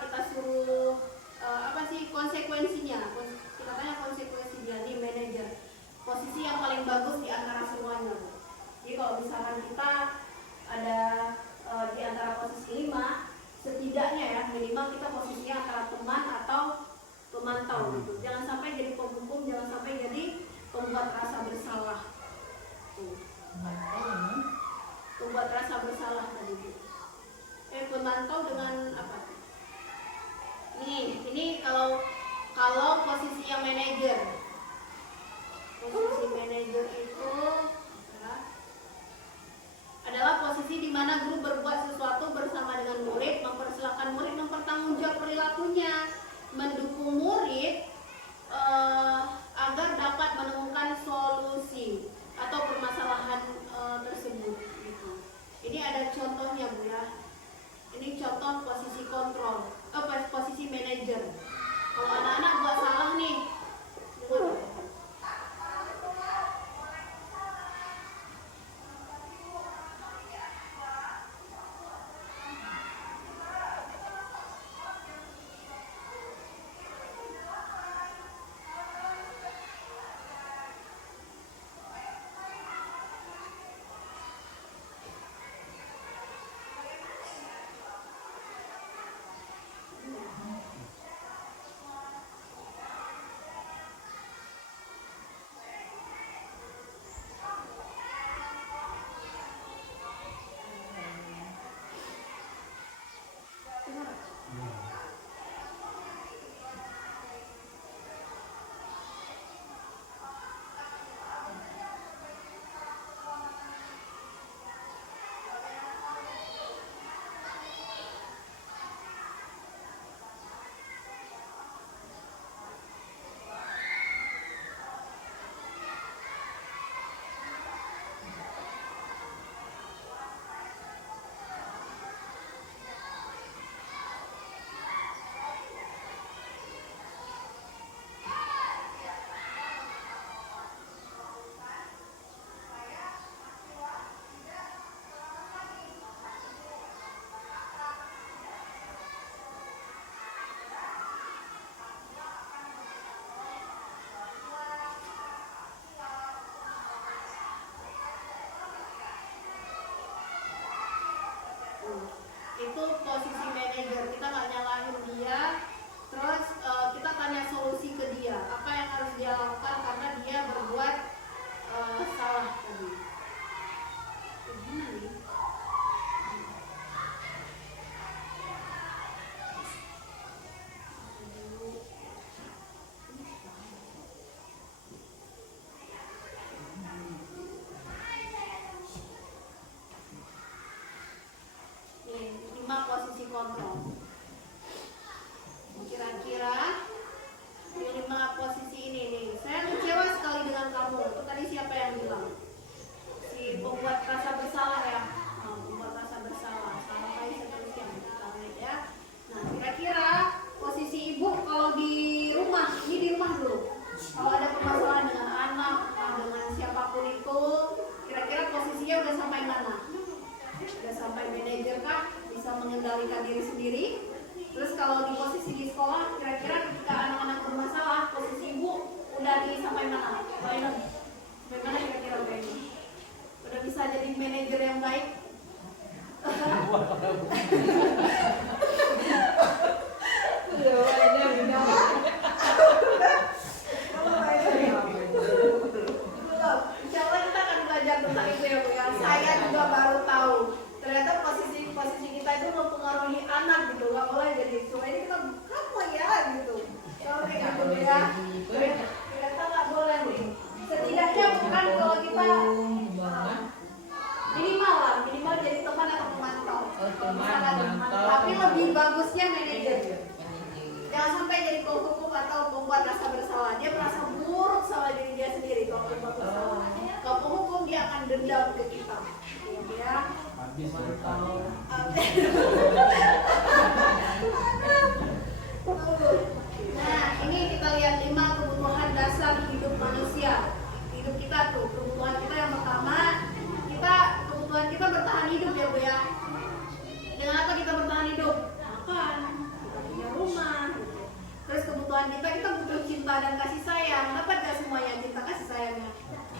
kita suruh konsekuensinya. Kita tanya konsekuensi dia di manajer. Posisi yang paling bagus di antara semuanya. Jadi kalau misalkan kita ada di antara posisi 5, setidaknya ya minimal kita posisinya antara teman atau pemantau gitu. Jangan sampai jadi penghukum, jangan sampai jadi pembuat rasa bersalah. Pembuat rasa bersalah tadi. Pemantau dengan apa? Ini kalau posisi yang manajer. Posisi manajer itu posisinya udah sampai mana? Udah sampai manajer kah? Bisa mengendalikan diri sendiri? Terus kalau di posisi di sekolah, kira-kira ketika anak-anak bermasalah, posisi ibu udah di sampai mana? Sampai mana kira-kira udah ini? Udah bisa jadi manajer yang baik? Insya Allah kita akan belajar tentang itu ya Bu ya. Saya juga baru tahu. Ternyata posisi kita itu mempengaruhi anak gitu. Gak boleh jadi cuma ini kita kamu ya gitu. Kalau kayak gitu ya. Ternyata gak boleh nih. Setidaknya bukan kalau kita minimal jadi teman atau pemantau. Tapi lebih bagusnya manajer. Jangan sampai jadi penghukum atau pembuat rasa bersalah. Dia merasa buruk sama diri dia sendiri kalau pembuat bersalah. Kalau penghukum dia akan dendam ke kita. Ya. Habis Nah, ini kita lihat 5 kebutuhan dasar hidup manusia. Hidup kita tuh, kebutuhan kita yang pertama, kebutuhan kita bertahan hidup ya Bu ya. Dengan apa kita bertahan hidup? Makan, kita punya rumah. Terus kebutuhan kita butuh cinta dan kasih sayang. Dapat gak semuanya cinta kasih sayangnya?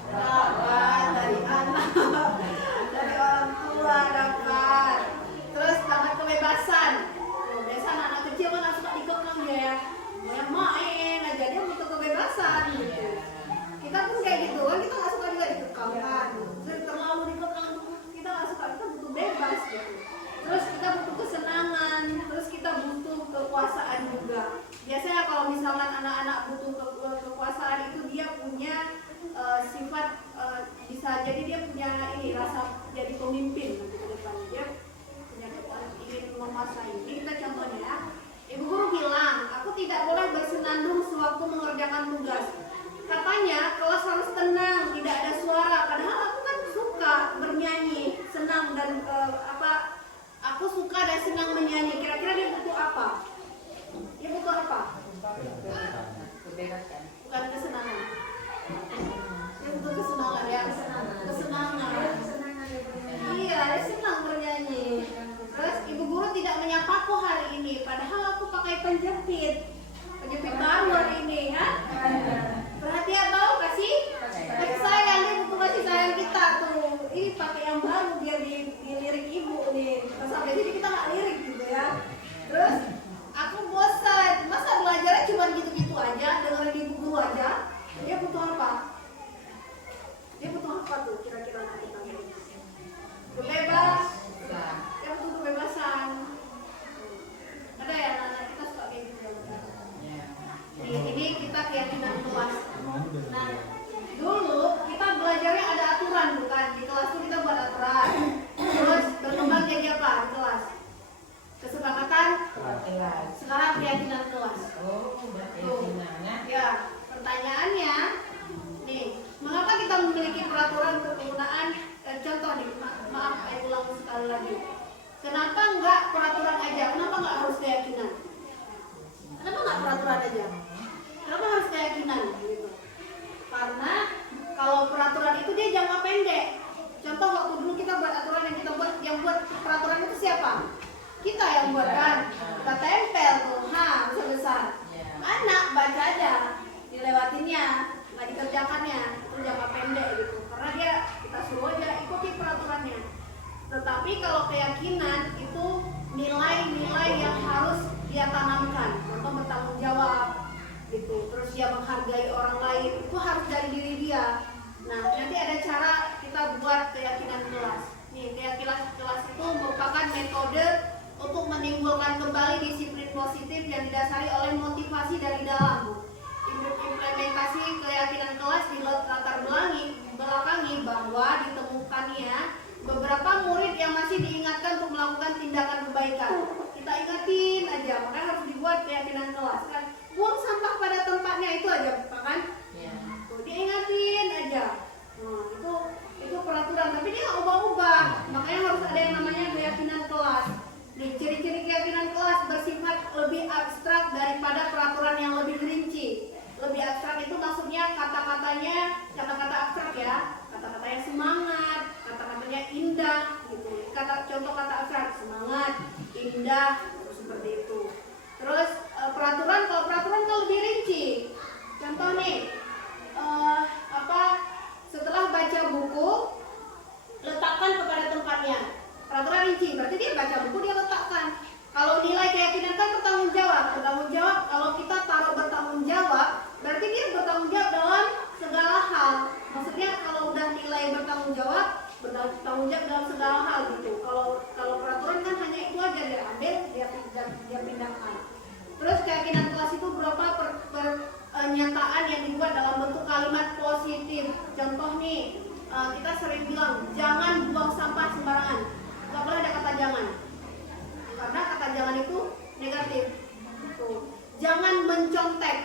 Dapat dari anak, dari orang tua dapat. Terus dapat kebebasan. Biasa anak kecil kan suka dikekang dia ya. Main aja dia butuh kebebasan gitu. Kita pun kayak gitu kan, kita nggak suka juga dikekang kan. Terlalu dikekang kita nggak suka, kita butuh bebas gitu. Terus kita butuh kesenangan, terus kita butuh kekuasaan juga. Biasanya kalau misalkan anak-anak butuh kekuasaan itu dia punya sifat bisa jadi dia punya ini rasa jadi pemimpin nanti ke depan. Dia punya ingin menguasai. Ini kita contohnya, ibu guru bilang, aku tidak boleh bersenandung sewaktu mengerjakan tugas. Katanya kelas harus tenang, tidak ada suara. Padahal aku kan suka bernyanyi, senang dan aku suka dan senang menyanyi. Kira-kira dia butuh apa? Dia butuh apa? Kebebasan. Bukan kesenangan. Dia butuh kesenangan ya. Kesenangan. Iya, dia senang bernyanyi. Terus ibu guru tidak menyapaku hari ini, padahal aku pakai penjepit baru hari ini, ya. Perhatian tahu kasih sayang, dia butuh kasih sayang kita tuh. Ini pakai yang baru biar dilirik ibu nih. Sampai sini kita nggak lirik gitu ya. Terus aku bosan, masa belajarnya cuma gitu-gitu aja, dengerin ibu guru aja. Dia butuh apa? Dia butuh apa tuh kira-kira nanti tanya? Bebas. Dia butuh kebebasan. Ada ya anak-anak kita suka kayak gitu ya. Ini kita keyakinan kelas. Nah, dulu kita belajarnya ada aturan bukan? Di kelas itu kita buat aturan. Terus berkembang jadi apa di kelas? Kesepakatan. Sekarang keyakinan kelas. Ya, pertanyaannya, nih, mengapa kita memiliki peraturan untuk penggunaan? Contoh nih, maaf, saya ulang sekali lagi. Kenapa enggak peraturan aja? Kenapa enggak harus keyakinan? Kenapa enggak peraturan aja? Kenapa harus keyakinan? Gitu. Karena kalau peraturan itu dia jangka pendek. Contoh waktu dulu kita buat aturan yang buat peraturan itu siapa? Kita yang buat kan? Kita tempel tuh, besar-besar. Anak baca aja, dilewatinnya, nggak dikerjakannya, itu jangka pendek gitu. Karena kita suruh aja ikuti peraturannya. Tetapi kalau keyakinan itu nilai-nilai yang harus dia tanamkan, contoh bertanggung jawab, gitu. Terus dia menghargai orang lain, itu harus dari diri dia. Nah, nanti ada cara kita buat keyakinan kelas. Nih, keyakinan kelas itu merupakan metode untuk menimbulkan kembali disiplin positif yang didasari oleh motivasi dari dalam. Implementasi keyakinan kelas di latar belakangi bahwa ditemukannya beberapa murid yang masih diingatkan untuk melakukan tindakan kebaikan. Kita ingatin aja, makanya harus dibuat keyakinan kelas kan. Buang sampah pada tempatnya itu aja, Pak kan? Tuh, diingatin aja. Nah, itu peraturan, tapi dia nggak ubah-ubah. Makanya harus ada yang namanya keyakinan kelas. Nih, ciri-ciri keyakinan kelas bersifat lebih abstrak daripada peraturan yang lebih rinci. Lebih abstrak itu maksudnya kata-katanya kata-kata abstrak ya, kata-kata yang semangat, kata-kata pindah seperti itu. Terus peraturan, kalau peraturan kalau lebih rinci. Contoh nih, setelah baca buku letakkan kepada tempatnya. Peraturan rinci, berarti dia baca buku dia letakkan. Kalau nilai keyakinan kan bertanggung jawab. Bertanggung jawab, kalau kita taruh bertanggung jawab, berarti dia bertanggung jawab dalam segala hal. Maksudnya kalau udah nilai bertanggung jawab dalam segala hal gitu. Kalau peraturan kan hanya itu aja, dia ambil, dia pindahkan. Terus keyakinan kelas itu berupa pernyataan yang dibuat dalam bentuk kalimat positif. Contoh nih, kita sering bilang jangan buang sampah sembarangan. Gak boleh ada kata jangan, karena kata jangan itu negatif. Tuh. Jangan mencontek,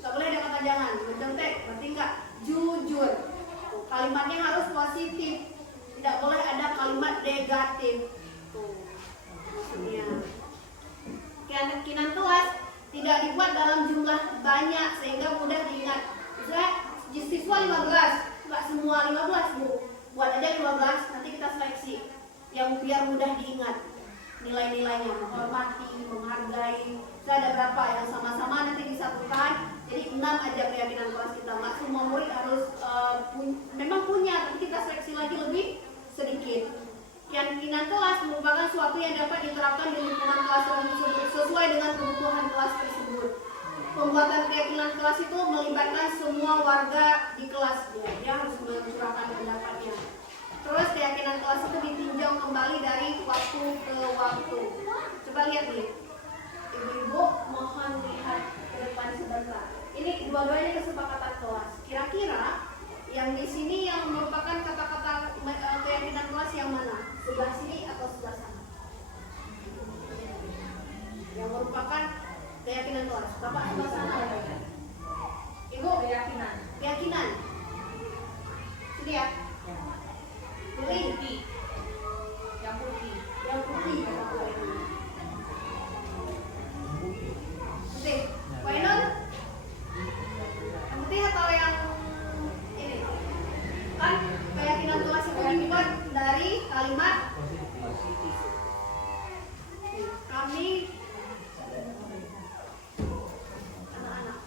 gak boleh ada kata jangan. Mencontek berarti nggak jujur. Tuh. Kalimatnya harus positif, tidak boleh ada kalimat negatif. Tuh. Maksudnya keyakinan kelas tidak dibuat dalam jumlah banyak sehingga mudah diingat. Misalnya siswa 15, nggak semua 15 bu, buat aja 15, nanti kita seleksi yang biar mudah diingat nilai-nilainya, menghormati, menghargai. Saya ada berapa yang sama-sama nanti disatukan, jadi 6 aja keyakinan kelas kita. Nggak semua murid harus memang punya, tapi kita seleksi lagi lebih sedikit. Keyakinan kelas merupakan suatu yang dapat diterapkan di lingkungan kelas tersebut sesuai dengan kebutuhan kelas tersebut. Pembuatan keyakinan kelas itu melibatkan semua warga di kelas. Dia harus mencurahkan pendapatnya. Terus keyakinan kelas itu ditinjau kembali dari waktu ke waktu. Coba lihat nih, ibu-ibu mohon lihat ke depan sebentar. Ini dua-duanya kesepakatan kelas. Kira-kira yang di sini yang merupakan kata-kata keyakinan kelas yang mana? Sebelah sini atau sebelah sana? Yang merupakan keyakinan kelas. Bapak sebelah sana. Ibu? Keyakinan. Keyakinan. Sini ya. Putih. Yang putih. Yang putih. Putih. Final? Yang putih atau yang ini? Kan keyakinan kelas itu dibuat dari kalimat kami anak-anak.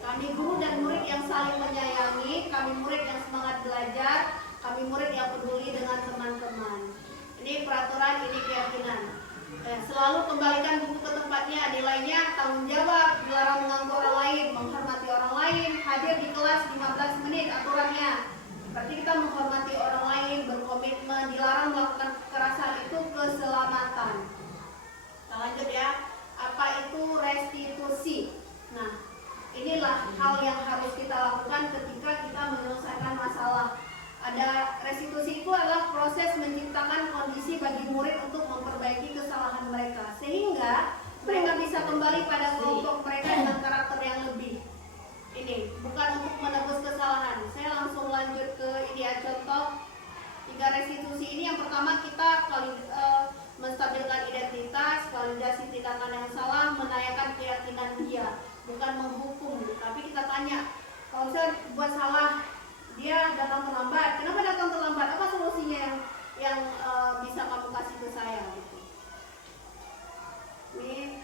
Kami guru dan murid yang saling menyayangi, kami murid yang semangat belajar, kami murid yang peduli dengan teman-teman. Ini peraturan, ini keyakinan. Selalu kembalikan buku ke tempatnya, nilainya tanggung jawab, dilarang mengganggu orang lain, menghormati orang lain, hadir di kelas 15 menit aturannya. Berarti kita menghormati orang lain, berkomitmen, dilarang melakukan kekerasan, itu keselamatan. Kita lanjut ya. Apa itu restitusi? Nah, inilah hal yang harus kita lakukan ketika kita menyelesaikan masalah. Ada restitusi itu adalah proses menciptakan kondisi bagi murid untuk memperbaiki kesalahan mereka sehingga mereka bisa kembali pada kelompok mereka dengan karakter yang lebih. Ini bukan untuk menebus kesalahan. Saya langsung lanjut ke ini ya, contoh 3 restitusi ini. Yang pertama kita menstabilkan identitas, validasi tindakan yang salah, menanyakan keyakinan dia, bukan menghukum, tapi kita tanya, kalau saya buat salah, dia datang terlambat, kenapa datang terlambat? Apa solusinya yang bisa kamu kasih ke saya? Gitu. Nih,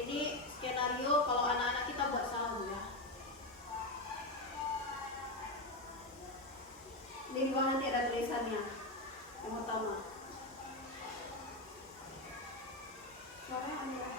ini skenario kalau anak-anak kita buat salah ya. Di bawah nanti ada tulisannya. Yang pertama. Suara Amira.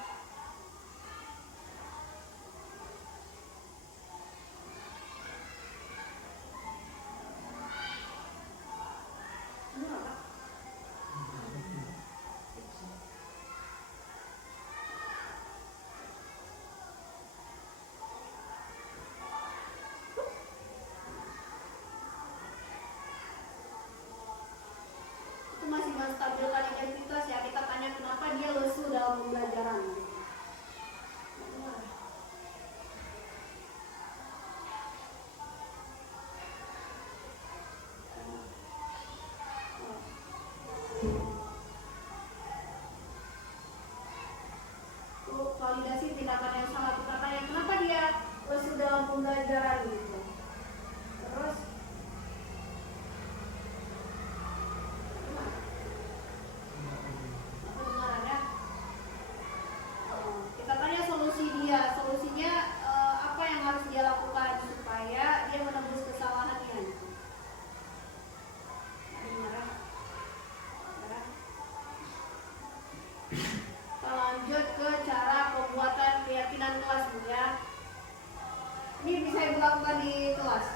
Ini bisa ibu lakukan di kelas.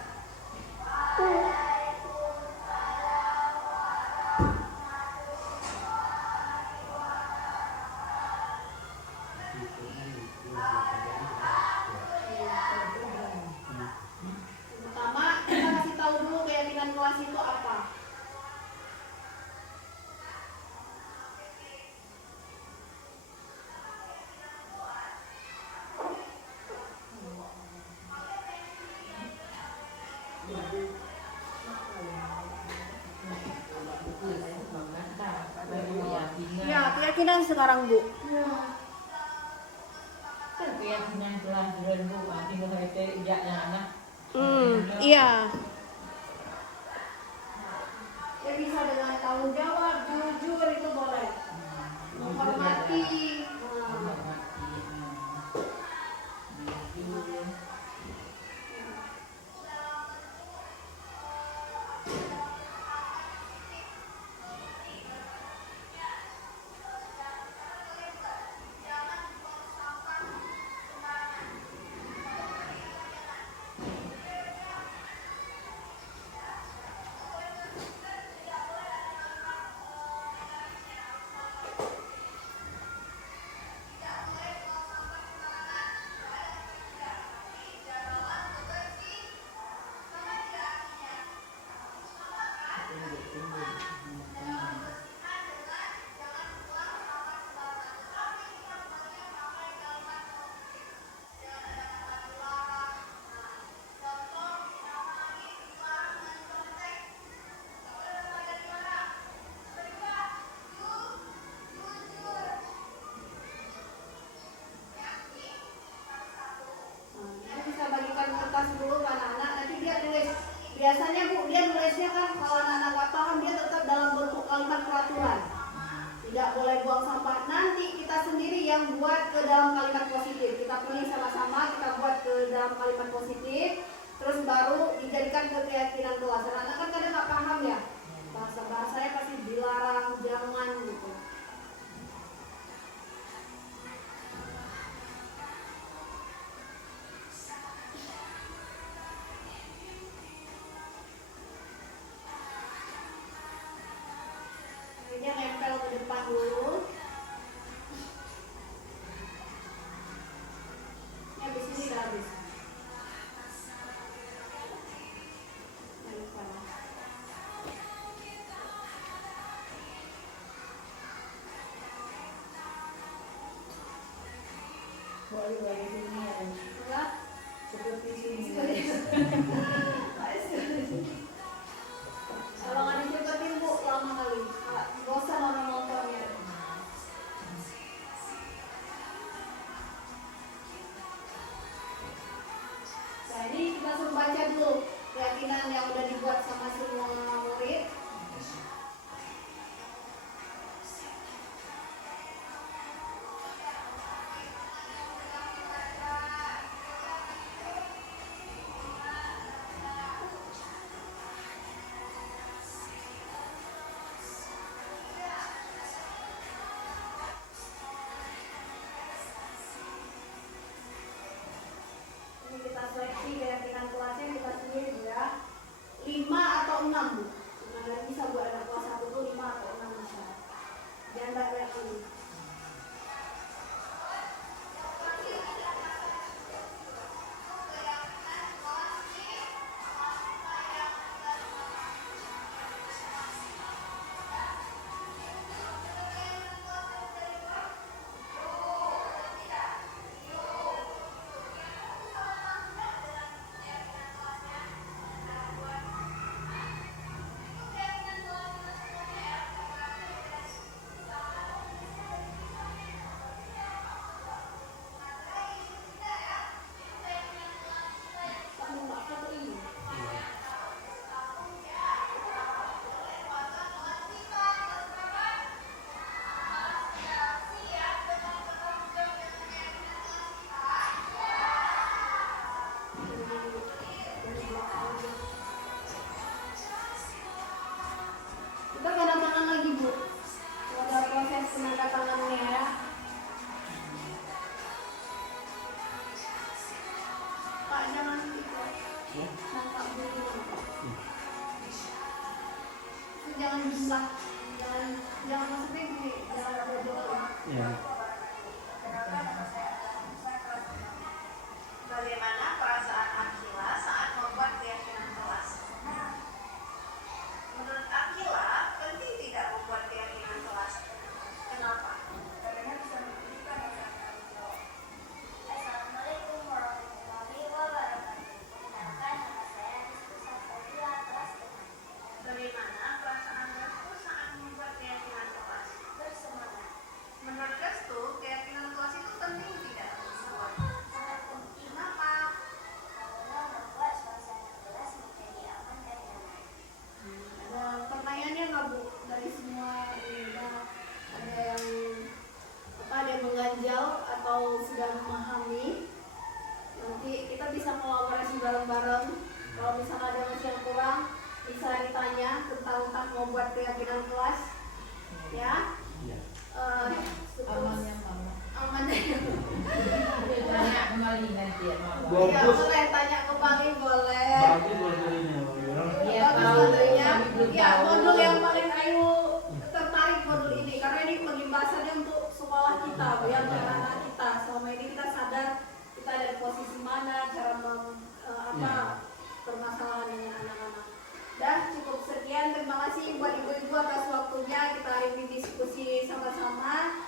Pertama, kita kasih tahu dulu keyakinan kelas itu apa. Ya, keyakinan sekarang Bu. Kan keyakinan kelahiran Bu, tinggal itu ijaknya anak. Iya. Ya bisa dengan tanggung jawab, jujur itu boleh. Menghormati. Bisa bagikan kertas dulu ke anak-anak, nanti dia tulis. Biasanya Bu, dia nulisnya kan kalau anak-anak nggak paham, dia tetap dalam bentuk kalimat peraturan. Tidak boleh buang sampah. Nanti kita sendiri yang buat ke dalam kalimat positif. Kita pilih sama-sama, kita buat ke dalam kalimat positif. Terus baru dijadikan ke keyakinan kelas. Anak-anak kan kadang nggak paham ya. Bahasa-bahasanya pasti dilarang, jangan gitu. Ini nempel ke depan dulu. Ini habis ini udah habis. Nempel. Enggak? Seperti sini. Kalau nggak dicepetin Bu, lama kali. Bosan orang nontonnya. Nah ini kita suruh baca dulu keyakinan yang udah dibuat sama semua murid. susah dan jangan maksudnya gini, jangan bodoh. Ya. Bagaimana perasaan Akila saat membuat keyakinan kelas? Menurut Akila, penting tidak membuat keyakinan kelas. Kenapa? Assalamualaikum warahmatullahi wabarakatuh. Perkenalkan, nama saya Rizky Safira, kelas 6. Bagaimana perasaan Restu saat membuat keyakinan kelas? Bersemangat. Menurut Restu, keyakinan kelas itu penting tidak dibuat. Sangat penting Kenapa? karena membuat suasana kelas menjadi aman dan damai. Ada pertanyaannya nggak Bu dari semua ini? Ada yang ada yang mengganjal atau sudah memahami? Nanti kita bisa kolaborasi bareng-bareng. Kalau misalnya ada masih yang kurang, bisa ditanya tentang membuat keyakinan kelas. Ya. Iya. Amannya mama. Aman. Tanya kembali nanti ya mama. Iya, boleh tanya kembali boleh. Berarti modulnya, ya. Iya, Bagus tahu. modulnya. Kami belum Ya, tahu. modul yang paling Ayu tertarik modul ini karena ini pembahasannya untuk sekolah kita, ya, untuk anak-anak kita. Selama ini kita sadar kita ada di posisi mana, cara permasalahan dengan anak-anak. Dah cukup sekian, terima kasih buat ibu-ibu atas waktunya. Kita hari ini diskusi sama-sama.